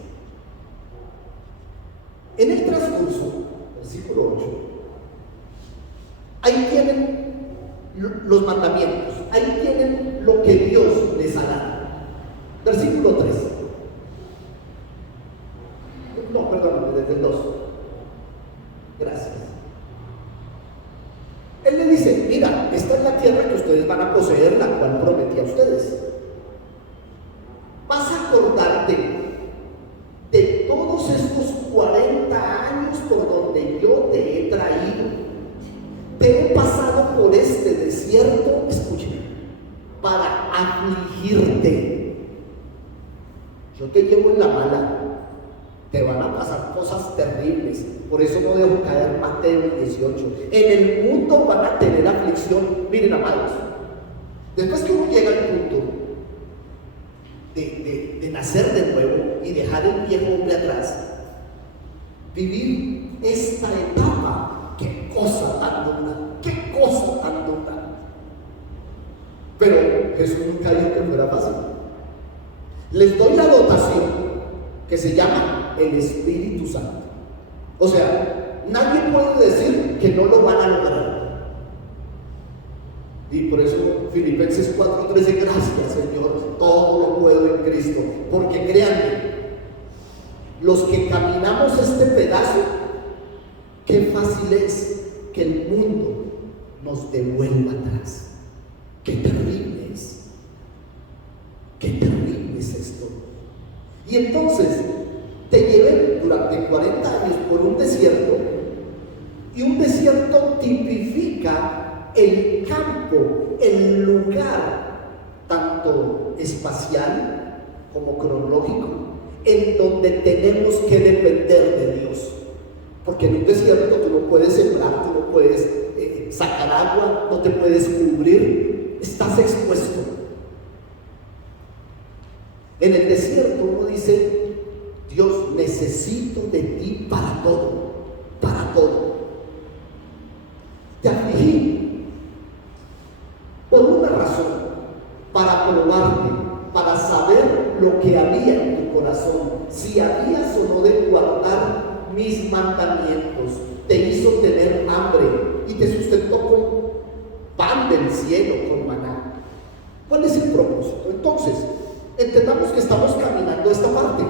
En el transcurso, versículo 8, ahí tienen los mandamientos, ahí tienen lo que Dios les hará. Versículo 3. No, perdón, desde el 2. Gracias. Él le dice: mira, esta es la tierra que ustedes van a poseer, la cual prometí a ustedes. Vas a acordarte de todos estos 40 años por donde yo te he traído. Te he pasado por este desierto, escuchen, para afligirte. Yo te llevo en la mala. Te van a pasar cosas terribles. Por eso no dejo caer Mateo 18. En el mundo van a tener aflicción. Miren, amados, después que uno llega al punto de nacer de nuevo y dejar el viejo hombre atrás, vivir esta etapa, qué cosa tan dura, qué cosa tan dura. Pero Jesús nunca dijo que fuera fácil. Les doy la dotación que se llama el Espíritu Santo. O sea, nadie puede decir que no lo van a lograr. Y por eso Filipenses 4:13, gracias Señor, todo lo puedo en Cristo. Porque créanme, los que caminamos este pedazo, qué fácil es que el mundo nos devuelva atrás. Qué terrible es. Qué terrible es esto. Y entonces te lleven durante 40 años por un desierto, y un desierto tipifica el campo, el lugar, tanto espacial como cronológico, en donde tenemos que depender de Dios. Porque en un desierto tú no puedes sembrar, tú no puedes sacar agua, no te puedes cubrir, estás expuesto. En el desierto uno dice: Dios, necesito de ti para todo, para todo. Te afligí por una razón, para probarte, para saber lo que había en tu corazón, si habías o no de guardar mis mandamientos, te hizo tener hambre y te sustentó con pan del cielo, con maná. ¿Cuál es el propósito? Entonces, entendamos que estamos caminando esta parte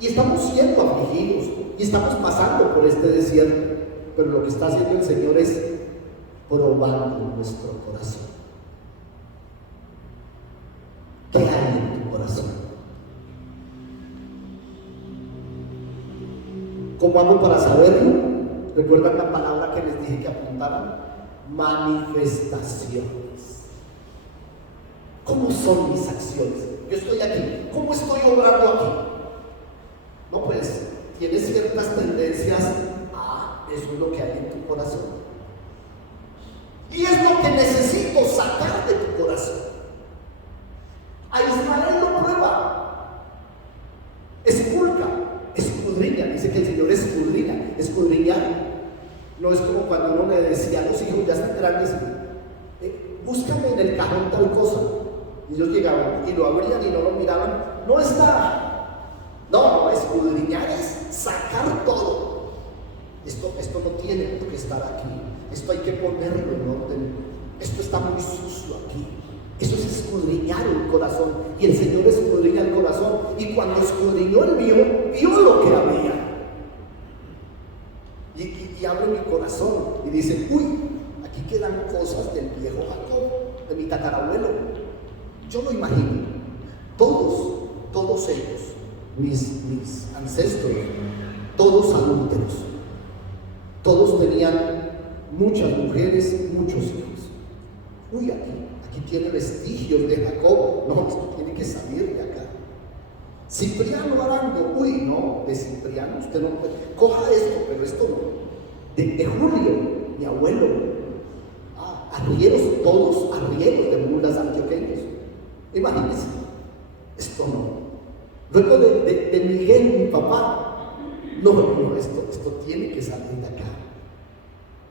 y estamos siendo afligidos y estamos pasando por este desierto, pero lo que está haciendo el Señor es probando nuestro corazón. ¿Qué hay en tu corazón? ¿Cómo hago para saberlo? ¿Recuerdan la palabra que les dije que apuntaran? Manifestaciones. ¿Cómo son mis acciones? Yo estoy aquí. ¿Cómo estoy obrando aquí? No, pues tienes ciertas tendencias. Eso es lo que hay en tu corazón. Y es lo que necesito sacar de tu corazón. A Israel lo prueba. Escudriña. Dice que el Señor escudriña. Escudriñar no es como cuando uno le decía a los hijos, ya están grandes, búscame en el cajón tal cosa. Y ellos llegaban y lo abrían y no lo miraban. No está. No, escudriñar es sacar todo. Esto no tiene por qué estar aquí. Esto hay que ponerlo en orden. Esto está muy sucio aquí. Eso es escudriñar el corazón. Y el Señor escudriña el corazón. Y cuando escudriñó el mío, vio lo que había. Y abre mi corazón y dice, uy, aquí quedan cosas del viejo Jacob, de mi tatarabuelo. Yo lo imagino. Todos ellos, mis ancestros, todos adúlteros. Todos tenían muchas mujeres, muchos hijos. Uy, aquí tiene vestigios de Jacob. No, esto tiene que salir de acá. Cipriano Arango. Uy, no, de Cipriano usted no puede. Coja esto, pero esto no. De Julio, mi abuelo. Arrieros, todos arrieros de mulas antioqueños. Imagínense, esto no. Luego de Miguel, mi papá. No, esto tiene que salir de acá.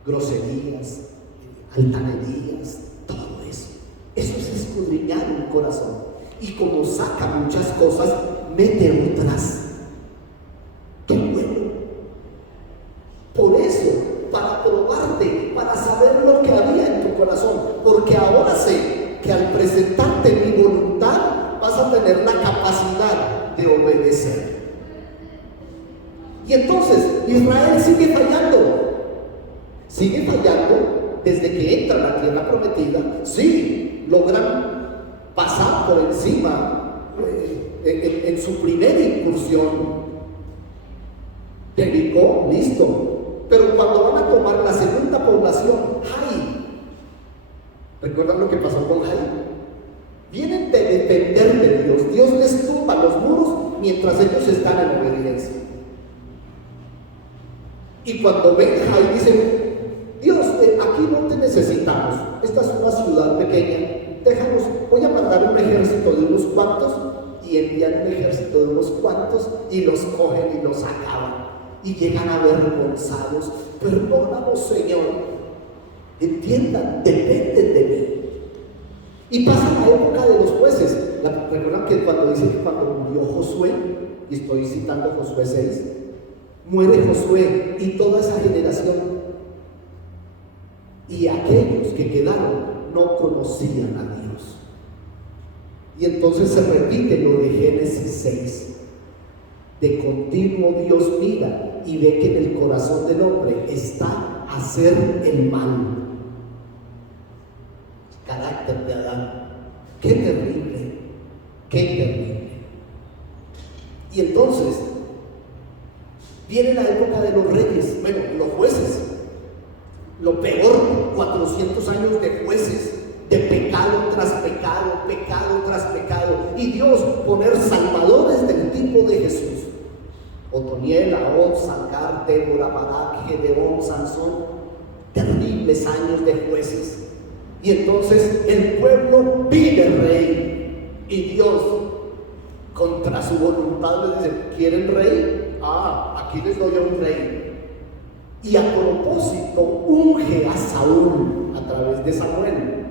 Groserías, altanerías, todo eso. Eso es escudriñar un corazón. Y como saca muchas cosas, mete otras. ¡Qué bueno! Por eso, para probarte, para saber lo que había en tu corazón, porque ahora sé que al presentarte mi voluntad, vas a tener la capacidad de obedecer. Y entonces, Israel sigue fallando desde que entra a la tierra prometida. Sí, logran pasar por encima en su primera incursión. Jericó, listo. Pero cuando van a tomar la segunda población, Jai, ¿recuerdan lo que pasó con Jai? Vienen de depender de Dios. Dios les tumba los muros mientras ellos están en obediencia. Y cuando ven Jai, dicen, Dios, aquí no te necesitamos. Esta es una ciudad pequeña. Déjanos, voy a mandar un ejército de unos cuantos. Y envían un ejército de unos cuantos y los cogen y los acaban. Y llegan avergonzados. Perdónanos, Señor. Entiendan, dependen de mí. Y pasa la época de los jueces. ¿Recuerdan que cuando dice que cuando murió Josué, y estoy citando Josué 6, muere Josué y toda esa generación, y aquellos que quedaron no conocían a Dios? Y entonces se repite lo de Génesis 6. De continuo Dios mira y ve que en el corazón del hombre está hacer el mal. Carácter de Adán. Qué terrible, qué terrible. Y entonces viene la época de los reyes, bueno, los jueces. Lo peor, 400 años de jueces, de pecado tras pecado, pecado tras pecado, y Dios poner salvadores del tipo de Jesús. Otoniel, Ahod, Sancar, Débora, Barak, Gedeón, Sansón, terribles años de jueces. Y entonces el pueblo pide rey, y Dios, contra su voluntad, les dice, ¿quieren rey? Aquí les doy a un rey. Y a propósito unge a Saúl a través de Samuel.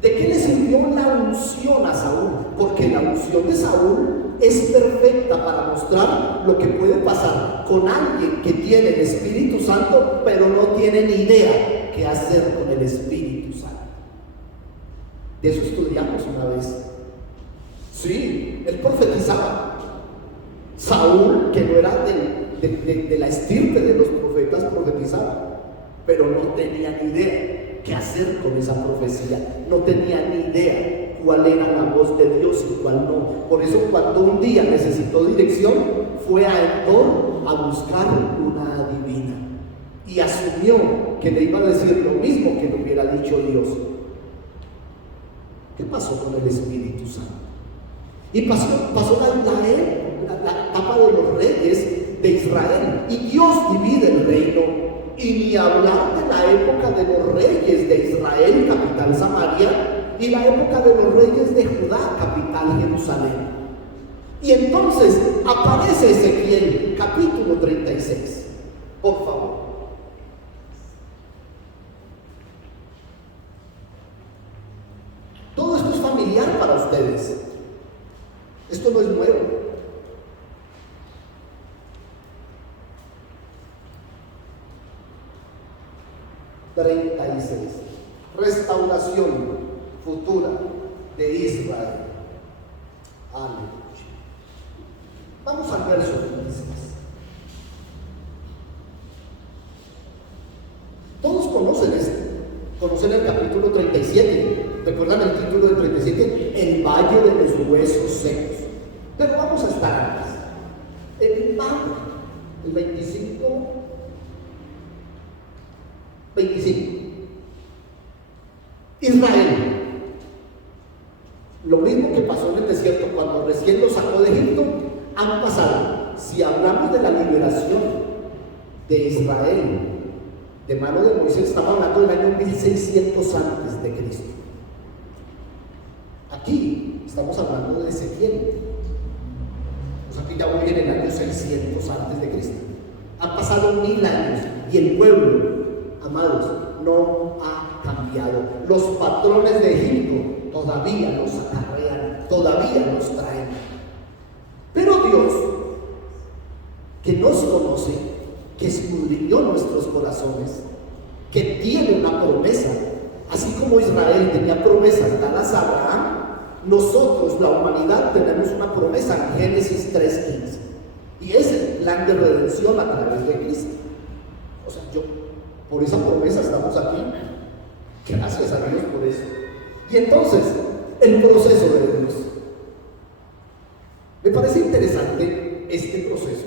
¿De qué le sirvió la unción a Saúl? Porque que la unción de Saúl es perfecta para mostrar lo que puede pasar con alguien que tiene el Espíritu Santo, pero no tiene ni idea qué hacer con el Espíritu Santo. De eso estudiamos una vez. Sí, él profetizaba. Saúl, que no era de la estirpe de los profetas, profetizaba, pero no tenía ni idea qué hacer con esa profecía. No tenía ni idea cuál era la voz de Dios y cuál no. Por eso, cuando un día necesitó dirección, fue a Endor a buscar una adivina y asumió que le iba a decir lo mismo que le hubiera dicho Dios. ¿Qué pasó con el Espíritu Santo? Y pasó la etapa de los reyes de Israel, y Dios divide el reino. Y ni hablar de la época de los reyes de Israel, capital Samaria, y la época de los reyes de Judá, capital Jerusalén. Y entonces aparece Ezequiel, capítulo 36. Por favor. Todo esto es familiar para ustedes. Esto no es nuevo. Restauración futura de Israel. Aleluya. Vamos al verso 36. Todos conocen esto. Conocen el capítulo 37. ¿Recuerdan el título del 37? El valle de los huesos secos. Pero vamos a estar antes. El 25. Israel. Lo mismo que pasó en el desierto cuando recién lo sacó de Egipto, han pasado. Si hablamos de la liberación de Israel de mano de Moisés, estamos hablando del año 1600 antes de Cristo. Aquí estamos hablando de Ezequiel. O sea, aquí ya voy en el año 600 antes de Cristo. Han pasado 1000 años y el pueblo, amados, no ha cambiado. Los patrones de Egipto todavía los acarrean, todavía los traen. Pero Dios, que nos conoce, que escudriñó nuestros corazones, que tiene una promesa, así como Israel tenía promesas dadas a Abraham, nosotros, la humanidad, tenemos una promesa en Génesis 3:15, y es el plan de redención a través de Cristo. O sea, por esa promesa estamos aquí. Gracias a Dios por eso. Y entonces, el proceso de Dios. Me parece interesante este proceso,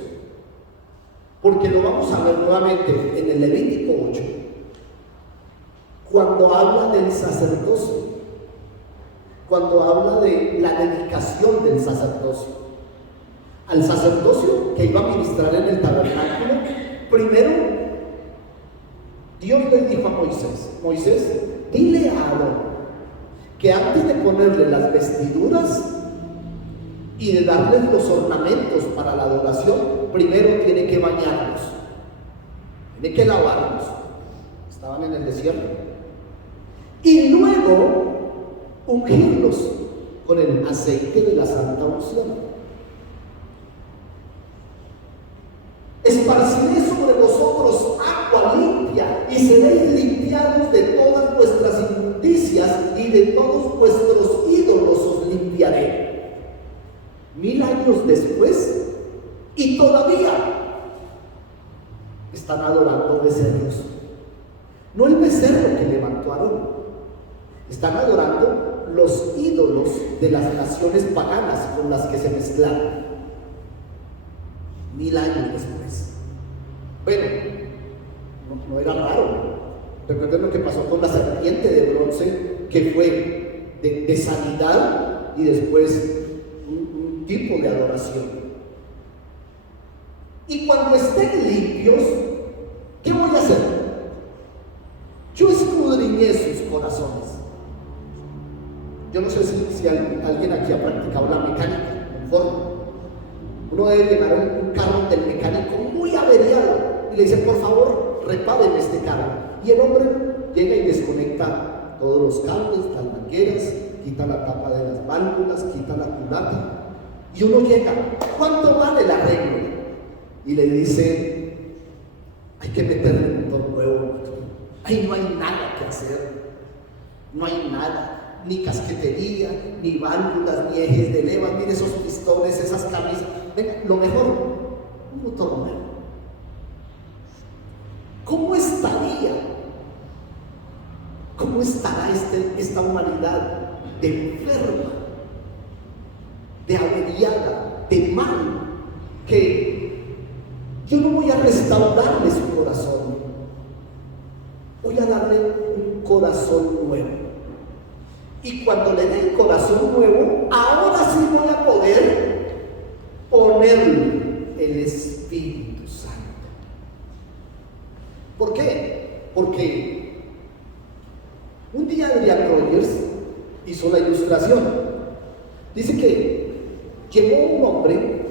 porque lo vamos a ver nuevamente en el Levítico 8, cuando habla del sacerdocio, cuando habla de la dedicación del sacerdocio. Al sacerdocio que iba a ministrar en el tabernáculo, primero Dios le dijo a Moisés, dile a Aarón que antes de ponerle las vestiduras y de darles los ornamentos para la adoración, primero tiene que bañarlos, tiene que lavarlos. Estaban en el desierto. Y luego ungirlos con el aceite de la santa unción. Esparciré sobre vosotros agua limpia y seréis limpiados de todas vuestras inmundicias y de todos vuestros ídolos os limpiaré. 1000 años después y todavía están adorando becerros. No el becerro que levantó Aarón, están adorando los ídolos de las naciones paganas con las que se mezclaron. 1000 años después. Bueno, no era raro. Recuerden lo que pasó con la serpiente de bronce, que fue de sanidad y después un tipo de adoración. Y cuando estén limpios, ¿qué voy a hacer? Yo escudriñé sus corazones. Yo no sé si alguien aquí ha practicado la mecánica en forma. Uno debe llevar un carro del mecánico muy averiado y le dice, por favor, repárenme este carro. Y el hombre llega y desconecta todos los cables, las mangueras, quita la tapa de las válvulas, quita la culata, y uno llega, ¿cuánto vale el arreglo? Y le dice, hay que meterle un motor nuevo, ahí no hay nada que hacer, no hay nada, ni casquetería, ni válvulas, ni ejes de leva, mire esos pistones, esas camisas, venga, lo mejor, un motor nuevo. ¿Cómo estará esta humanidad de enferma, de averiada, de mal, que yo no voy a restaurarle su corazón, voy a darle un corazón nuevo? Y cuando le dé el corazón nuevo, ahora sí voy a poder ponerle el Espíritu Santo. ¿Por qué? Porque un día Adrian Rogers hizo la ilustración. Dice que llegó un hombre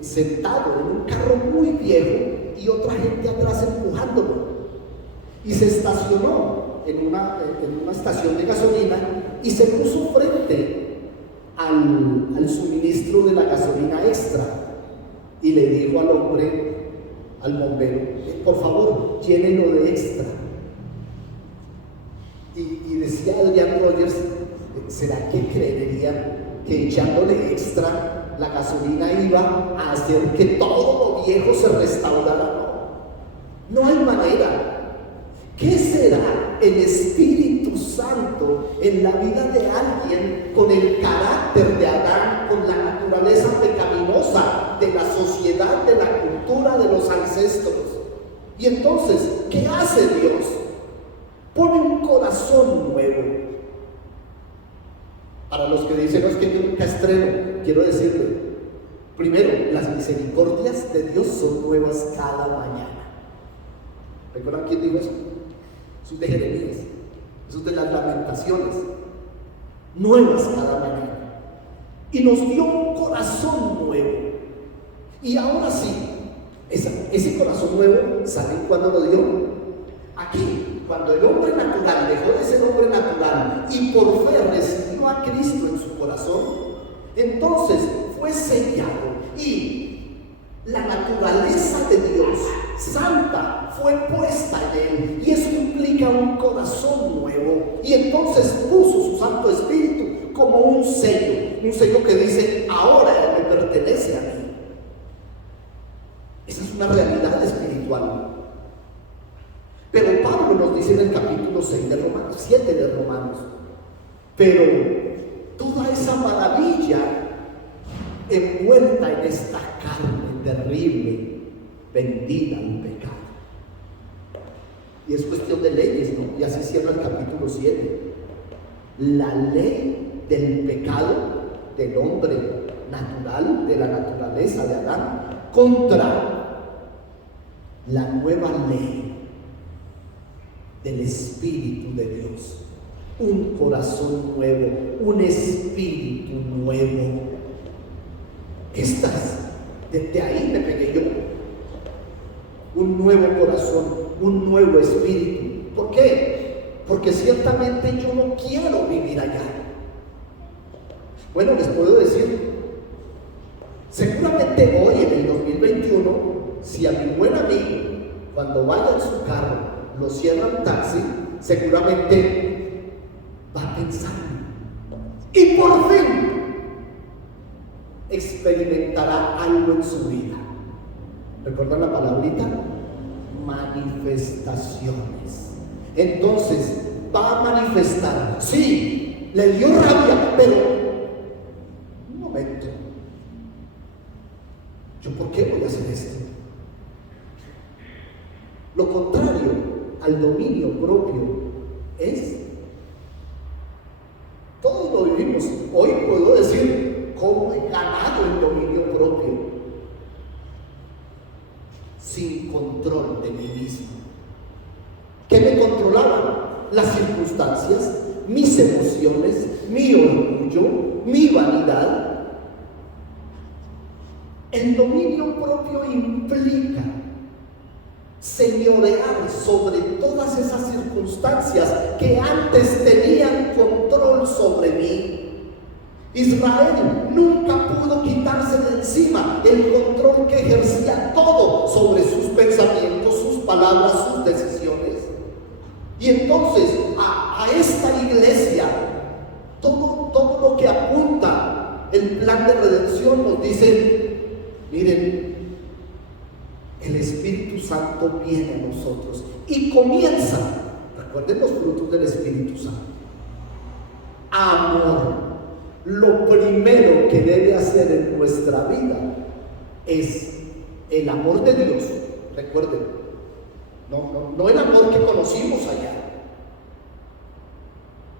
sentado en un carro muy viejo y otra gente atrás empujándolo, y se estacionó en una estación de gasolina y se puso frente al suministro de la gasolina extra y le dijo al hombre, al bombero, por favor, llénelo de extra. Y decía Adrian Rogers, ¿será que creerían que echándole extra la gasolina iba a hacer que todo lo viejo se restaurara? No hay manera. ¿Qué será el Espíritu Santo en la vida de alguien con el carácter de Adán, con la naturaleza pecaminosa de la sociedad, de la cultura, de los ancestros? Y entonces, ¿qué hace Dios? Pone un corazón nuevo. Para los que dicen, no, es que yo nunca estreno, quiero decirle, primero, las misericordias de Dios son nuevas cada mañana. ¿Recuerdan quién dijo eso? Eso es de Jeremías, eso es de las Lamentaciones. Nuevas cada mañana. Y nos dio un corazón nuevo. Y ahora sí, ese corazón nuevo, ¿saben cuándo lo dio? Aquí, cuando el hombre natural dejó de ser hombre natural y por fe recibió a Cristo en su corazón, entonces fue sellado y la naturaleza de Dios santa fue puesta en él, y eso implica un corazón nuevo, y entonces puso su Santo Espíritu como un sello que dice, ahora él me pertenece a mí. Esa es una realidad espiritual. Pero Pablo nos dice en el capítulo 6 de Romanos, 7 de Romanos, pero toda esa maravilla envuelta en esta carne terrible, vendida al pecado. Y es cuestión de leyes, ¿no? Y así cierra el capítulo 7. La ley del pecado del hombre natural, de la naturaleza de Adán, contra la nueva ley del Espíritu de Dios, un corazón nuevo, un espíritu nuevo. De ahí me pegué yo, un nuevo corazón, un nuevo espíritu. ¿Por qué? Porque ciertamente yo no quiero vivir allá. Bueno, les puedo decir, seguramente hoy en el 2021, si a mi buen amigo, cuando vaya en su carro, lo cierra un taxi, seguramente va a pensar, y por fin experimentará algo en su vida. ¿Recuerdan la palabrita? Manifestaciones. Entonces va a manifestar, sí, le dio rabia, pero un momento, ¿yo por qué voy a hacer esto? Lo contrario al dominio propio es, todos lo vivimos. Hoy puedo decir cómo he ganado el dominio propio, sin control de mí mismo. ¿Qué me controlaban? Las circunstancias, mis emociones, mi orgullo, mi vanidad. El dominio propio implica señorear sobre todas esas circunstancias que antes tenían control sobre mí. Israel nunca pudo quitarse de encima el control que ejercía todo sobre sus pensamientos, sus palabras, sus decisiones. Y entonces a esta iglesia, todo lo que apunta el plan de redención nos dice: miren, el Espíritu Santo viene a nosotros y comienza, recuerden los frutos del Espíritu Santo: amor. Lo primero que debe hacer en nuestra vida es el amor de Dios. Recuerden, no el amor que conocimos allá,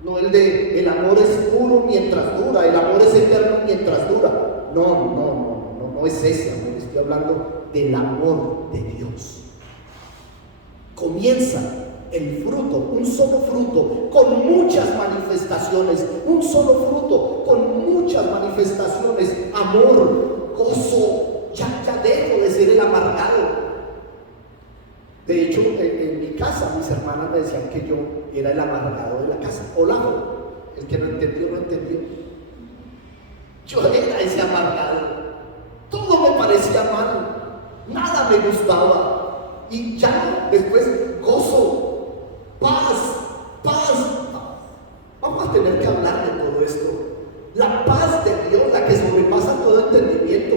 no el amor es puro mientras dura, el amor es eterno mientras dura. No es ese amor. Estoy hablando del amor de Dios. Comienza el fruto, un solo fruto, con muchas manifestaciones, un solo fruto, con muchas manifestaciones: amor, gozo. Ya dejo de ser el amargado. De hecho, en mi casa, mis hermanas me decían que yo era el amargado de la casa. Olajo, el que no entendió, no entendió. Yo era ese amargado. Todo me parecía mal, nada me gustaba. Y ya después, gozo, paz. Vamos a tener que hablar de todo esto. La paz de Dios, la que sobrepasa todo entendimiento.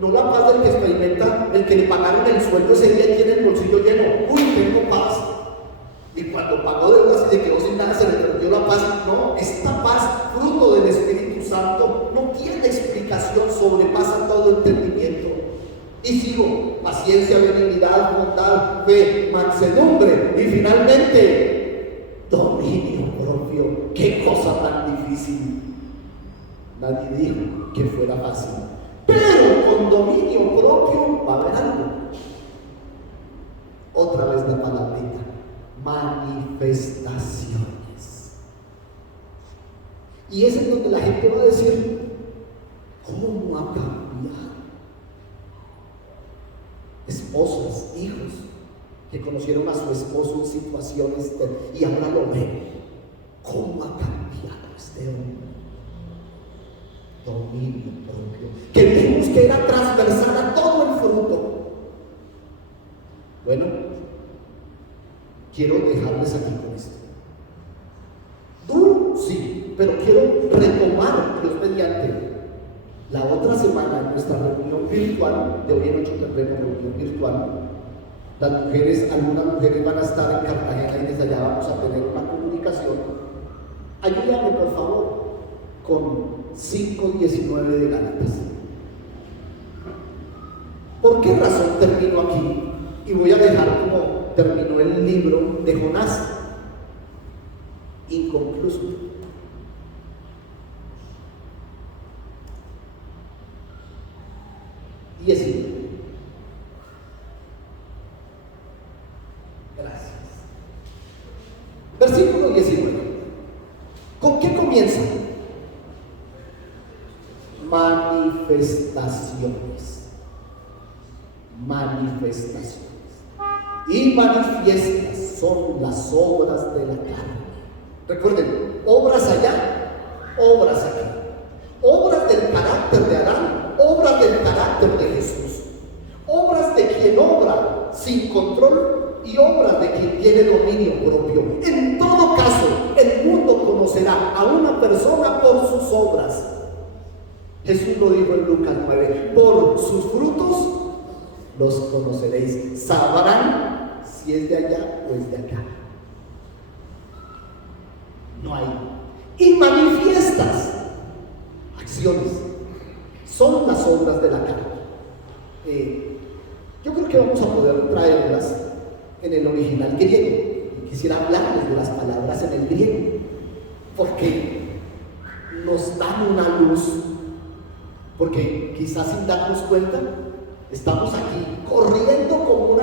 No la paz del que experimenta, el que le pagaron el sueldo ese día y tiene el bolsillo lleno. Uy, tengo paz. Y cuando pagó deudas y se quedó sin nada, se le perdió la paz. No, esta paz, fruto del Espíritu Santo, no tiene explicación, sobrepasa todo entendimiento. Y sigo: paciencia, benignidad, bondad, fe, mansedumbre y finalmente dominio propio. ¡Qué cosa tan difícil! Nadie dijo que fuera fácil, pero con dominio propio va a haber algo. Otra vez la palabrita: manifestaciones. Y es en donde la gente va a decir: ¿cómo ha cambiado? Esposas, hijos que conocieron a su esposo en situaciones y ahora lo ven. ¿Cómo ha cambiado este hombre? Dominio propio, que vimos que era transversal a todo el fruto. Bueno, quiero dejarles aquí con esto. Duro, sí, pero quiero retomar, Dios mediante, la otra semana en nuestra reunión virtual. De hoy en 8 tendremos reunión virtual. Las mujeres, algunas mujeres van a estar en Cartagena y desde allá vamos a tener una comunicación. Ayúdame por favor con 5:19 de Gálatas. ¿Por qué razón termino aquí? Y voy a dejar como terminó el libro de Jonás, inconcluso. Y es simple. Gracias. Versículo 19. ¿Con qué comienza? Manifestaciones. Y manifiestas son las obras de la carne. Recuerden, obras allá, obras aquí. Obras del carácter de Adán, obras del carácter de Jesús. Obras de quien obra sin control y obras de quien tiene dominio propio. En todo caso, el mundo conocerá a una persona por sus obras. Jesús lo dijo en Lucas 9: por sus frutos los conoceréis. Sabrán si es de allá o es de acá. No hay. Y manifiestas acciones son las obras de la carne. Yo creo que vamos a poder traerlas en el original griego. Quisiera hablarles de las palabras en el griego, porque nos dan una luz. Porque quizás sin darnos cuenta estamos aquí corriendo como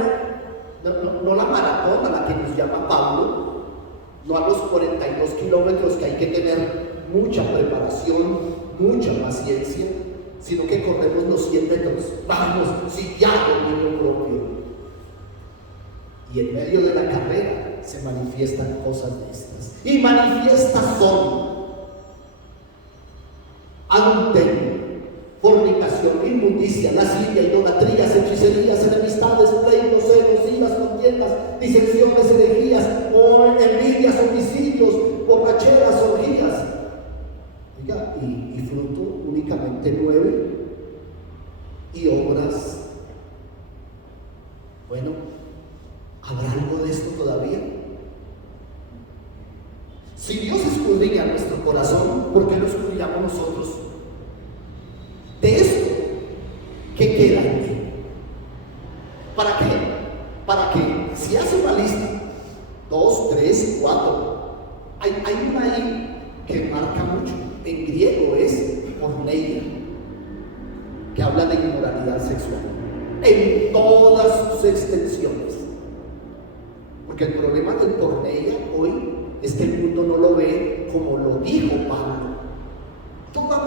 no la maratón a la que nos llama Pablo, no a los 42 kilómetros que hay que tener mucha preparación, mucha paciencia, sino que corremos los 100 metros. Vamos, si ya dominio propio. Y en medio de la carrera se manifiestan cosas de estas. Y manifiestas son adulterio, fornicación, inmundicia, lascivia, idolatrías, hechicerías, enemistades, pleitos, celos, iras, contiendas, disensiones, herejías, o envidias, homicidios, borracheras, orgías. Oiga, y fruto únicamente 9. Y obras. Bueno, ¿habrá algo de esto todavía? Si Dios escudriña nuestro corazón, ¿por qué lo escudriñamos nosotros? De esto, ¿qué queda en él? ¿Para qué? Para que si hace una lista, 2, 3, 4, hay una ahí que marca mucho. En griego es porneia, que habla de inmoralidad sexual en todas sus extensiones. Porque el problema del porneia hoy es que el mundo no lo ve como lo dijo Pablo. Toda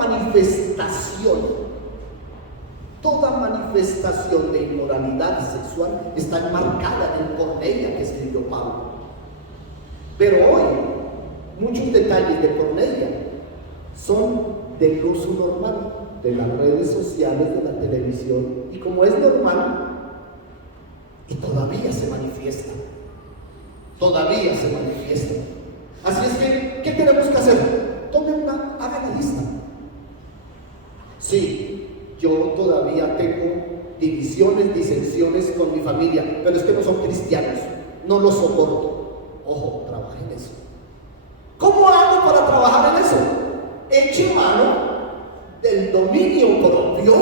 manifestación de inmoralidad sexual está enmarcada en el porneia que escribió Pablo. Pero hoy muchos detalles de porneia son del uso normal de las redes sociales, de la televisión, y como es normal, y todavía se manifiesta. Así es que, ¿qué tenemos que hacer? Haga la lista. Sí, yo todavía tengo divisiones, disensiones con mi familia, pero es que no son cristianos, no los soporto. Ojo, trabaje en eso. ¿Cómo hago para trabajar en eso? Eche mano del dominio propio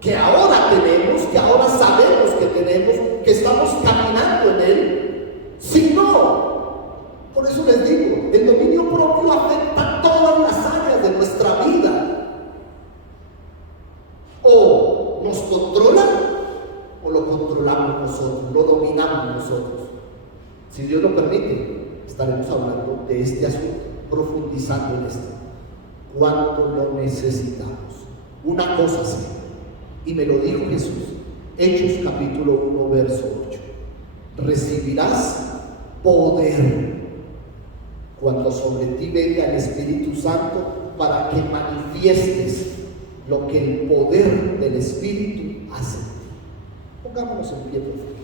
que ahora tenemos, que ahora sabemos que tenemos, que estamos caminando en él. Si no, por eso les digo, el dominio propio afecta todas las áreas de nuestra vida. O nos controlan o lo controlamos nosotros, lo dominamos nosotros. Si Dios lo permite, estaremos hablando de este asunto, profundizando en esto. ¿Cuánto lo necesitamos? Una cosa sí, y me lo dijo Jesús, Hechos capítulo 1, verso 8. Recibirás poder cuando sobre ti venga el Espíritu Santo, para que manifiestes lo que el poder del Espíritu hace. Pongámonos en pie, por favor.